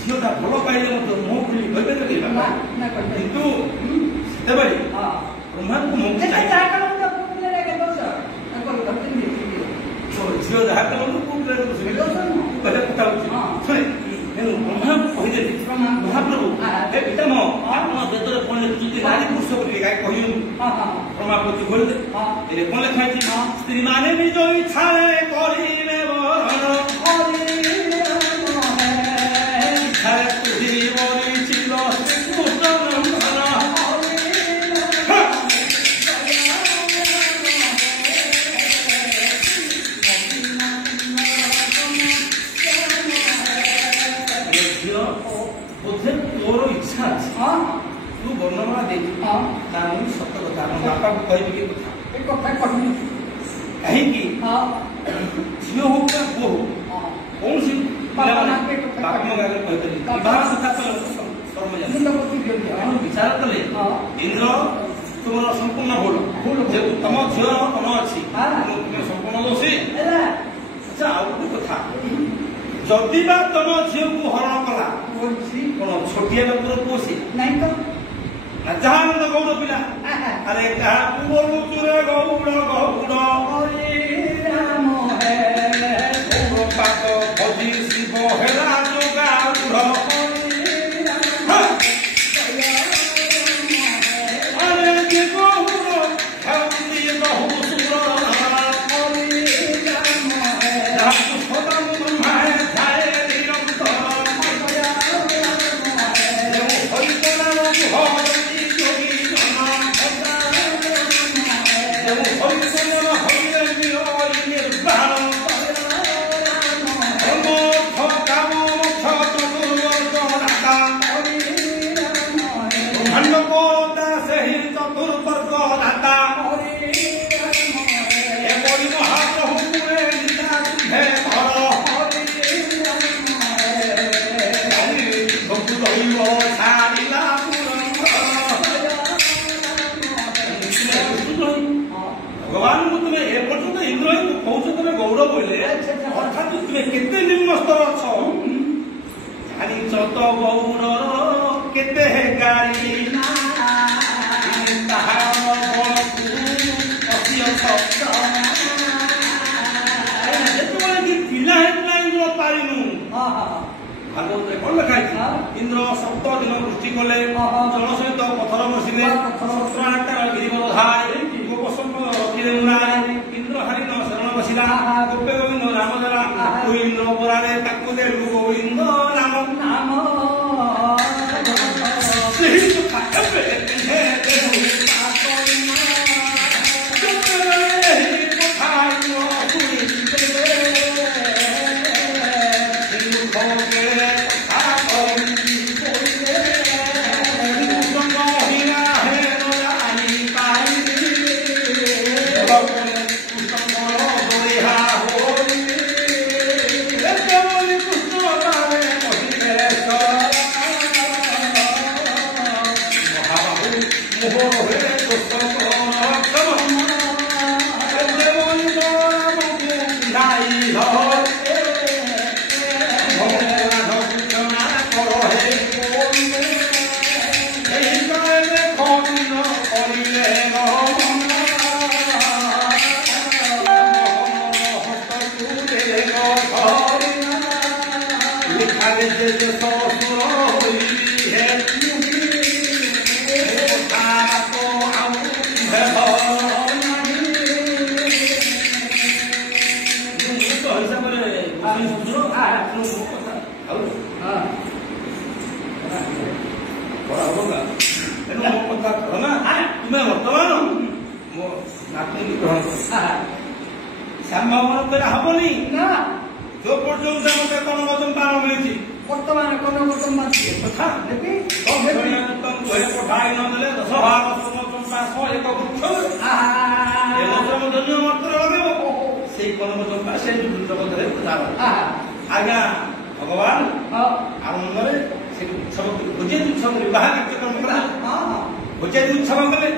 ଝିଅଟା ଭଲ ପାଇଲେ ମଧ୍ୟ ମୋ ଖୋଲି କହିପାରିବ କିନ୍ତୁ ସେତେବେଳେ ବ୍ରହ୍ମାଙ୍କୁ ମୁକ୍ତି ଝିଅ ଯାହା କଲନ୍ତୁ କହିଲେ କଥା ହଉଛି ଶୁଣେ ତେଣୁ ବ୍ରହ୍ମାଙ୍କୁ କହିଦେଲି ମହାପ୍ରଭୁ ହେ ପିତାମହ ଆପଣ ବେଦରେ କଣ ଲେଖୁଛନ୍ତି ନାରୀ ପୁରୁଷ ବୋଲି କାହିଁ କହିଲୁ ବ୍ରହ୍ମାପତି କହିଲେ ଏରେ କଣ ଲେଖା ହେଇଛି ସ୍ତ୍ରୀ ମାନେ ନିଜ ଇଚ୍ଛାରେ କରିବେ ତୋର ଇଚ୍ଛା ଅଛି ତୁ ବର୍ଣ୍ଣନା ଦେଇଛୁ ତାର ସତ କଥା ଆମ ବାପାକୁ କହିବି କି କଥା କହିବି କାହିଁକି ଝିଅ ହଉ ବା ପୁଅ ହଉ କୌଣସି ବାପା ମା ଆଗରେ କହିପାରିବି ବିବାହ କଥା ବିଚାର କଲେ ଇନ୍ଦ୍ର ତୁମର ସମ୍ପୂର୍ଣ୍ଣ ଭୁଲ ଯେହେତୁ ତମ ଝିଅର ମନ ଅଛି ତୁମେ ସମ୍ପୂର୍ଣ୍ଣ ଦୋଷୀ ଆଚ୍ଛା ଆଉ ଗୋଟେ କଥା ଯଦି ବା ତମ ଝିଅକୁ ହରଣ କଲା କଣ ଛୋଟିଆ ଲୋକର ପୁଅ ସିଏ ନାଇଁ ତ ଯାହା ଗୌଡ଼ ପିଲା ଆରେ କାହାକୁ ବୋଲୁଛୁ ରେ ଗୌଡ଼ ଗୌଡ଼ ପାକ ଭଜି ଶିବ ହେଲା ଯୋଗାଉଢ଼ ଆରେ କି ଗୌଡ଼ ଖାଉନ୍ତି ବହୁ ସୁର ଯାହାକୁ ସଦା ବ୍ରହ୍ମାଏ ଥାଏ ନିରନ୍ତର ଚତୁର୍ବର୍ଗ ଦାତା ଏପରି ମହାପ୍ରଭୁରେ ଭଗବାନଙ୍କୁ ତୁମେ ଏପର୍ଯ୍ୟନ୍ତ ଇନ୍ଦ୍ର କହୁଛ ତୁମେ ଗୌଡ଼ ବୋଇଲେ ଅର୍ଥାତ୍ ତୁମେ କେତେ ନିମ୍ନ ସ୍ତର ଅଛ ଜାଣିଛ ତ ଗୌଡ଼ର କେତେ ଗାଳି ତାହାର ବଳକୁ ଯେତେବେଳେ କି ପିଲା ହେଇଥିଲା ଇନ୍ଦ୍ର ପାରିନୁ ଭାଗବତରେ କଣ ଲେଖା ହେଇଛି ଇନ୍ଦ୍ର 7 ଦିନ ସୃଷ୍ଟି କଲେ ଜଳ ସହିତ ପଥର ବସିଲେ ସତ୍ରାକାର ଗିରିବର ଧାଏ ଗୋପସମ୍ପ ରଖିଲେ ମୁରାରେ ଇନ୍ଦ୍ର ହରିଣ ଶରଣ ବସିଲା ଗୋପେ ଗୋବିନ୍ଦ ରାମ ଦେଲା ଇନ୍ଦ୍ର ପରାରେ ତାକୁ ଦେଲୁ ଗୋବିନ୍ଦ ରାମ ନାମ ସେହି କଥା ଏବେ आगे जे ससुर होई हे ताको आउ हे तो हिसाब रे ससुर आउ हां बड़ा होगा एनु मो कथा करो ना तुमे वर्तमान मो नातनी ग्रहण करो संभावना करे हबनी ना जो पर्यंत मते कोन वचन पार मिलछि वर्तमान कोन वचन माछि कथा देखि तुम तोहे पठाई न देले 10 भाग चंपा 101 गुच्छ ए वचन धन्य मात्र लगेबो से कोन वचन पा से जगत रे जाओ आज्ञा भगवान आनंद रे से सब बुझे सब विवाह के कर्म करा बुझे उत्सव कले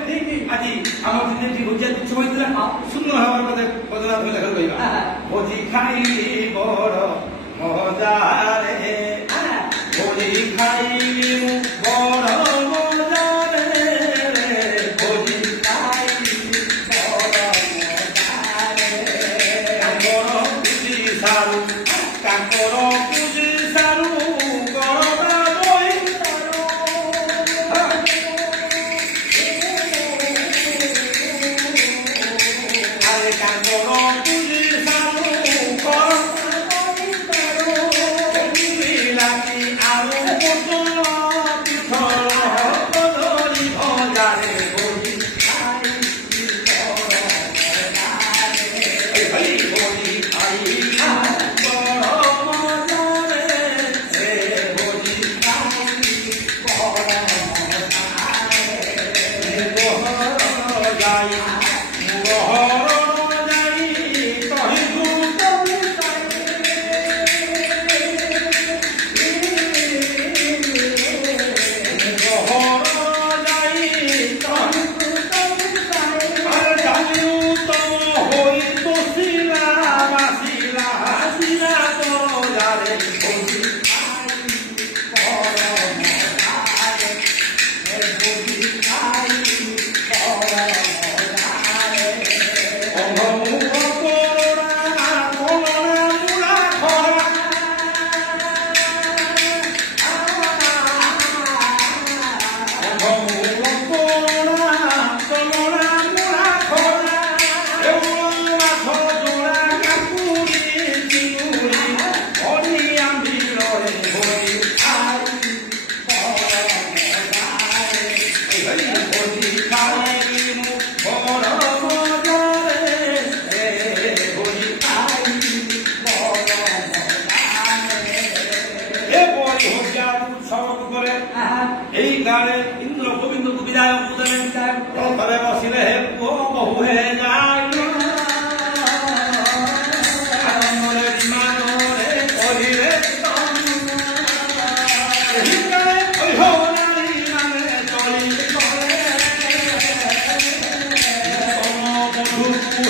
आज आम दिन बुझे उत्सव होइतला सुंदर भाव रे पदना धोले कहिबा भोजी खाई बड़ मजा रे भोजी खाई बड़ मजा रे भोजी खाई बड़ मजा रे काकर पूजी सारू काकर पूजी सारू गरबा बोई आरे काकर पूजी सारू इंद्र गोविंद को विदाय करे बसिले को बहु हे जाय आनंदरे विमानरे कहिरे हिंगरे ओहो नारी नामे चली करे सोनो बधु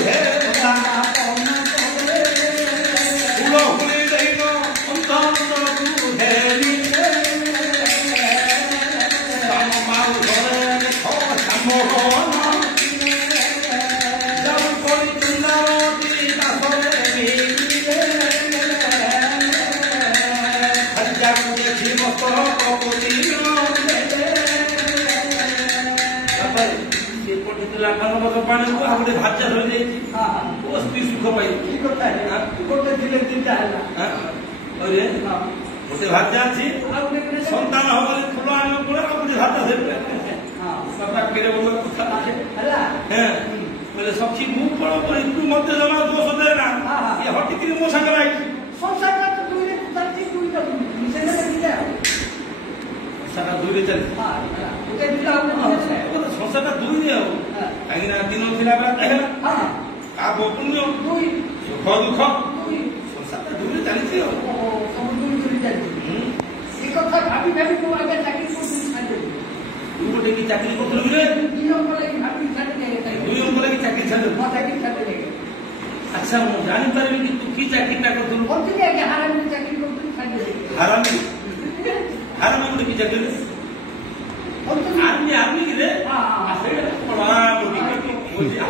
हे ता पना करे फुलो फुली देनो अंतर तु हेली भाज्य धरी सुख पाई गोटे भाज्य अच्छी सन्तान हम फुल आने गोटे भात बोले सखी मु कौन करी तू मत जमा दोष देना ये हटिकी मो सागर आई संसार दुई चली संसार दुई कहीं दिन थिला पाप पुण्य सुख दुख संसार दुई चली गोटे की चाकरी कर अच्छा मुझे जानी पारि कि तू की चाकरी कर हारामी की चाकरी आर्मी की रे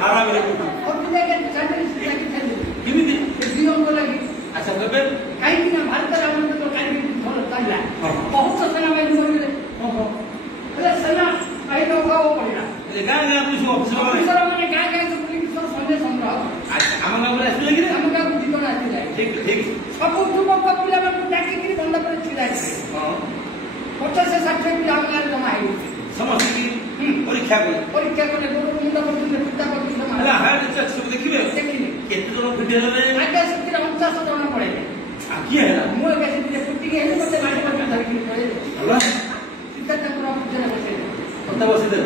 हारामी अच्छा कहीं भारत गाँ गाँ पुलिस ऑफिसर मैंने गाँ गाँ के पुलिस संजय संग्रह आम गाँव आसले कि आम गाँव को जीवन आसला ठीक ठीक सब युवक पिला डाकिक बंद पर छिड़ा 50-60 पिला आम गाँव जमा है समस्त की परीक्षा कले मुंड पड़ते पिता पड़ते हार्ट चेक सब देखिए केते जन फिट हेले आगे से 49 जन पड़े आकी है ना मु के से फुटी के हेले मते माटी पर धरकी पड़े होला सीधा तक ऑफिसर बसे कथा बसे दे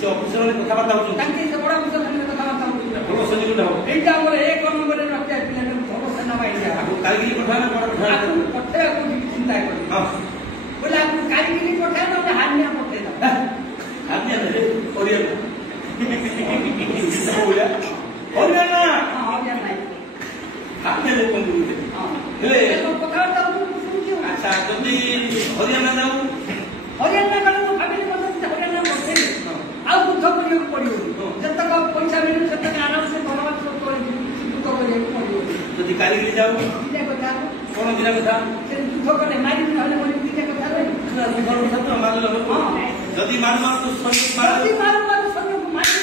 से ऑफिसर ने कथा बात होतो ताकि से बड़ा ऑफिसर ने कथा बात होतो बोलो सजी को हो एटा हमर एक नंबर रे रखते पिला ने भरोसा ना पाइया आपको कारीगिरी पठा ना बड़ा पठा पठे को चिंता कर हां बोला आपको कारीगिरी पठा ना हानिया पठे ना हानिया रे ओरिया ओरिया ओरिया ना हां ओरिया नहीं हानिया ले कोन दे हेले तो पठा तो सुनियो अच्छा जल्दी हरियाणा जाऊ हरियाणा गलो तो फैमिली मतलब हरियाणा पठे आ बुद्ध करियो पड़ियो जब तक पैसा मिले तब तक आराम से भगवान सब तो दुख करियो पड़ियो जल्दी कारीगिरी जाऊ दिने कथा कोन दिना कथा से दुख करे मारी नहले बोली दिने कथा रे दुखर कथा तो मान लो हां जल्दी मारवा तो संयुक्त मार जल्दी मारो संयोग मारी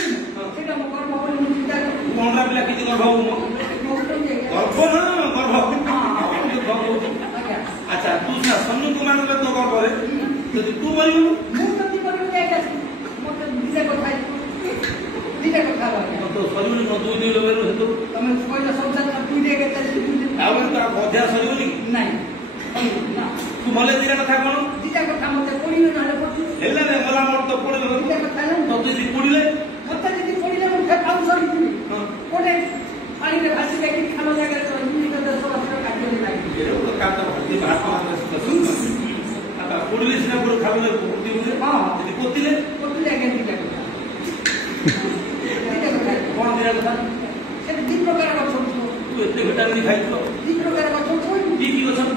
सेटा म कर्म बोली चिंता कोनरा पिला किति गर्भ हो गर्भ ना गर्भ अच्छा तू ना संयुक्त मान ले तो गर्भ रे जल्दी तू मरियो मु जल्दी करियो जायगा मते दिने कथा तो शरीर में दो दिन लगे रहे तो तमे कोइला संसार में तू देगे त आवे तो अध्याय शरीर नहीं ना तू भले दिना कथा कोन दिटा कथा मते पड़ी न हले पड़ी हेला रे मला मोर तो पड़े दिटा कथा न तो तुझी पड़िले मते जदी पड़िले मुखे पाउ सरी कोने पानी रे भासी के खाना जागे तो इनी कर दो सब काट दे लागी ये तो काटा भक्ति महात्मा ने सुन आता पड़िले सिना पुरो खाबले भक्ति होले हां जदी कोतिले आगे दिटा कथा कोन दिना कथा से तीन प्रकार का छोटो तू एते घटा नहीं खाइ तो तीन प्रकार का छोटो की गछन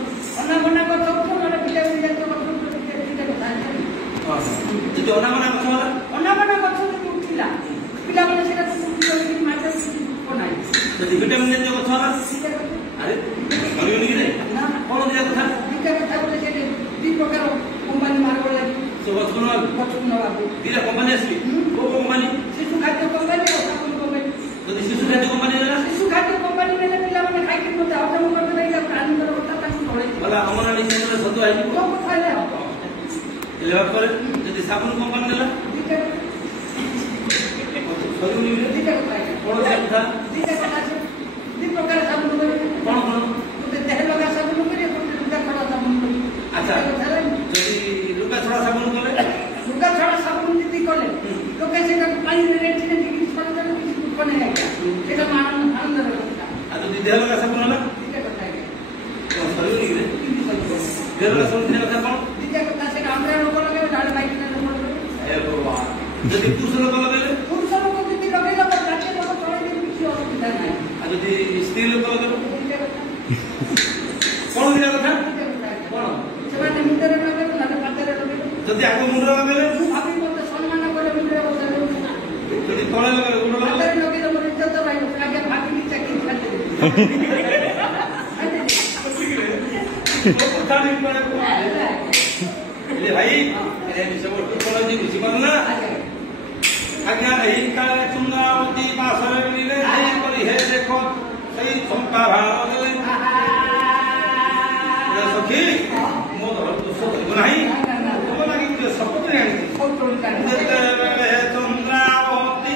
अना बना का छोटो ना पिला पिला तो दिटा कथा हां जदी अनामना कथा वाला अनामना का छोटो उठिला पिला माने सेटा तो उठिला कि माटे कोनाई जदी विटामिन दे कथा वाला अरे मरियो नहीं रे ना कोन दिना कथा दिटा कथा बोले से तीन प्रकार कंपनी मारबो लागि तो बचपन बाबू दिना कंपनी असली वो कंपनी शिशु खाद्य कंपनी और साबुन कंपनी तो शिशु खाद्य कंपनी ना शिशु खाद्य कंपनी में पिला माने खाइ के मत हजम करते नहीं का प्राणी कर कथा ताकि थोड़े भला अमर नहीं से सदु आई तो खाइले लेवा करे जदी साबुन कंपनी नेला दिटा सदु नहीं दिटा खाइले कोन कथा दिटा कथा से तीन प्रकार साबुन कंपनी कोन कोन तो देह लगा साबुन कंपनी और दिटा खड़ा साबुन कंपनी अच्छा जदी लुका छोड़ा साबुन करे लुका छोड़ा साबुन दीदी कले तो कैसे का पानी में रेट ने कि सरदा किसी दुख नहीं आएगा एटा मान आनंद रखता आ जदी देह लगा साबुन होला दिटा कथा है तो सदु नहीं रे देह लगा साबुन दिना कथा कोन दिटा कथा से हमरा लोग लगे डाल बाइक ने लोग ए भगवान जदी पुरुष लोग लगे पुरुष लोग दीदी लगे ला पर जाके लोग थोड़े दिन किसी असुविधा नहीं आ जदी स्त्री लोग लगे दिटा कथा कोन दिना कथा कोन ସେମାନେ ମୁଣ୍ଡରେ ଲଗେଇବେ ନହେଲେ ପାଦରେ ଲଗେଇବେ ଯଦି ଆଗ ମୁଣ୍ଡ ଲଗେଇଲେ ମୁଁ ଭାବି ମତେ ସମ୍ମାନ କଲେ ମୁଣ୍ଡରେ ବସାଇବେ ଯଦି ତଳେ ଲଗେଇଲେ ମୁଣ୍ଡ ଲଗେଇଲେ ପାଦରେ ଲଗେଇଲେ ମୋର ଇଜ୍ଜତ ରହିବ ଆଗେ ଭାବିକି ଚାକିରି ଛାଡ଼ିଦେବେ କଥା नहीं पड़े ले भाई अरे सब टोकला जी बुझी पारना आज्ञा एही काले चुंगावती पासरे मिले नहीं करी हे देखो सही चंपा भाव सखी मो धर तो सब नहीं तुम लगी तो सब तो नहीं जते बेले चंद्रावती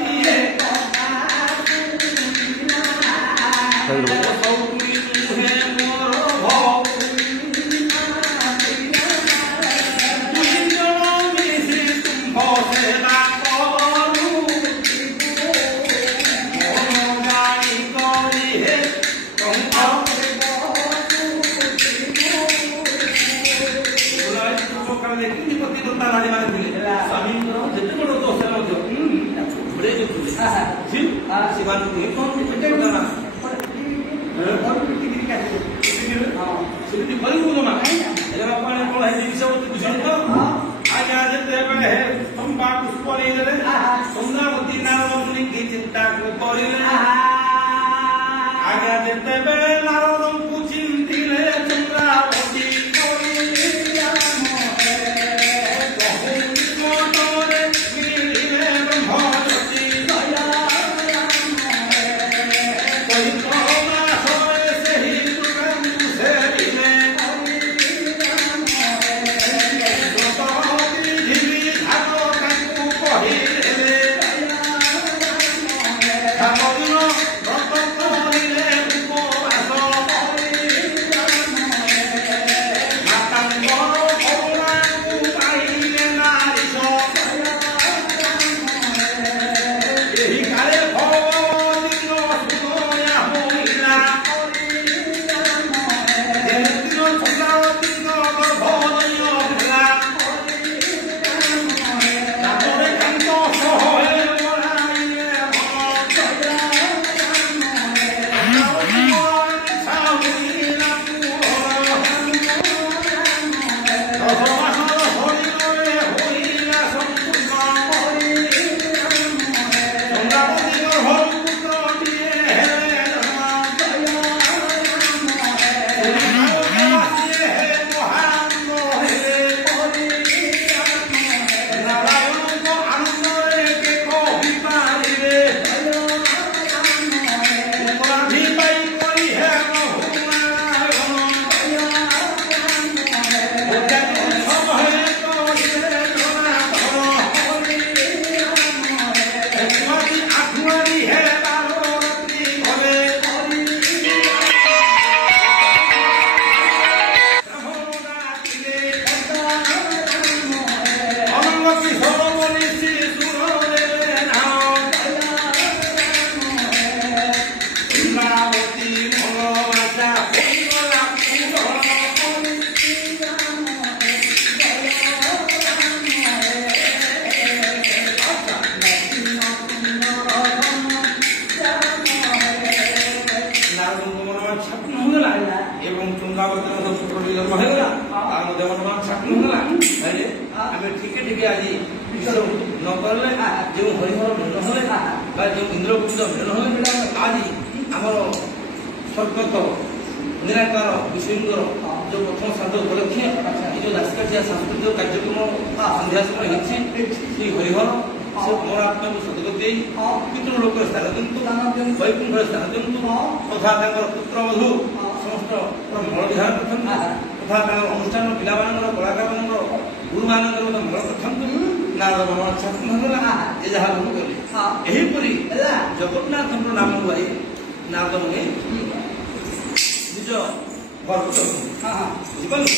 चिंता आज्ञा देते बेले नारदम को चिंतिले चंद्रावती बहु मोटरे मिलिले ब्रह्म भगवान छात्र होला अरे हमें ठीक आज न करले जो हरिहर मिलन होले बा जो इंद्रपुत्र मिलन होले आज आमर स्वर्गत निराकार विश्वंगर जो प्रथम श्राद्ध उपलक्षे जो दासकाठिया सांस्कृतिक कार्यक्रम संध्या समय श्री हरिहर से मोर आत्मा को सदगति पितृलोक स्थान दिंतु वैकुंठ स्थान दिंतु तथा पुत्र बधू समस्त मंगल विधान करथन तथा अनुष्ठान पिला कलाकार गुरु मान मंगल करथन नारद भगवान छात्र ये जहाँ भूल कले यहीपरी जगन्नाथ नाम गुआई नारद मुनि निज गर्व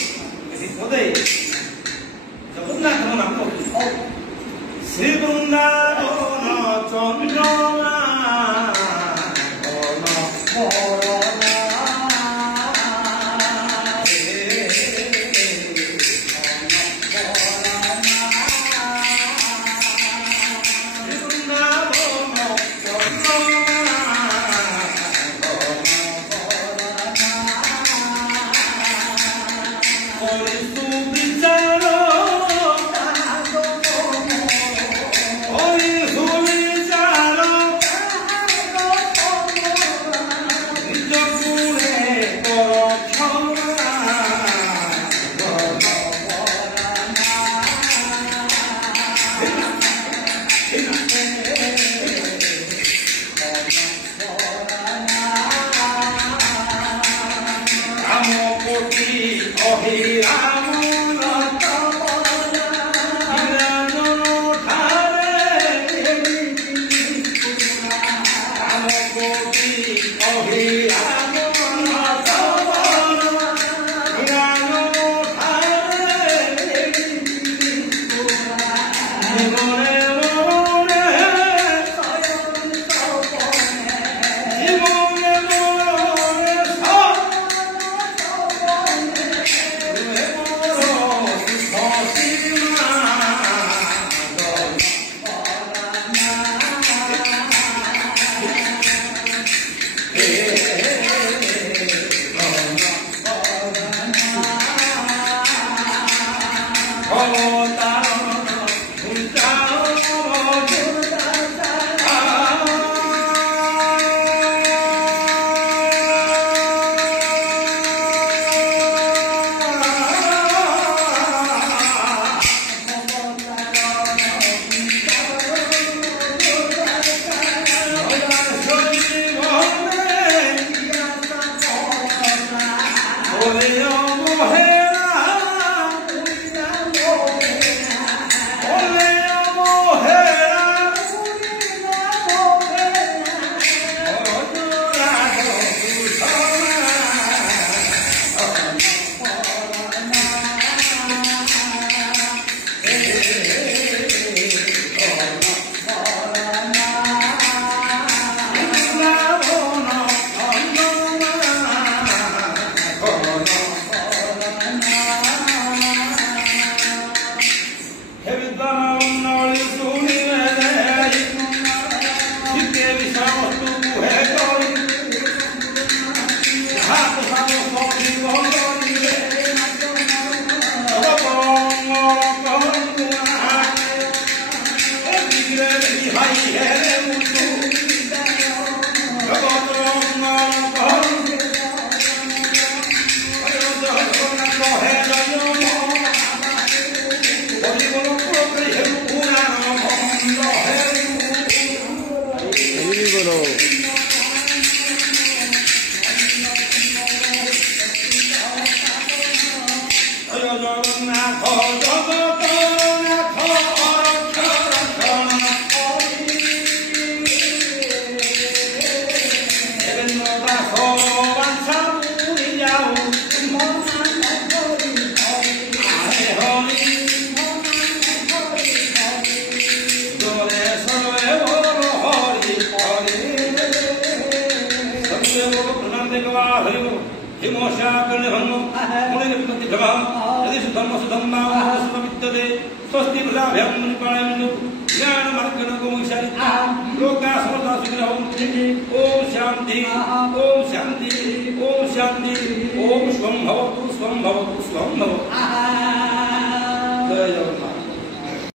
बुझे जगन्नाथ नाम श्री वृंदावन चंद्रमा स्वस्ति प्रजाभ्याम ज्ञान मार्गण गोमुषारि लोका समता सुखिनः ओम शांति ओम शांति ओम शांति ओम स्वं भवतु स्वं भवतु स्वं भवतु।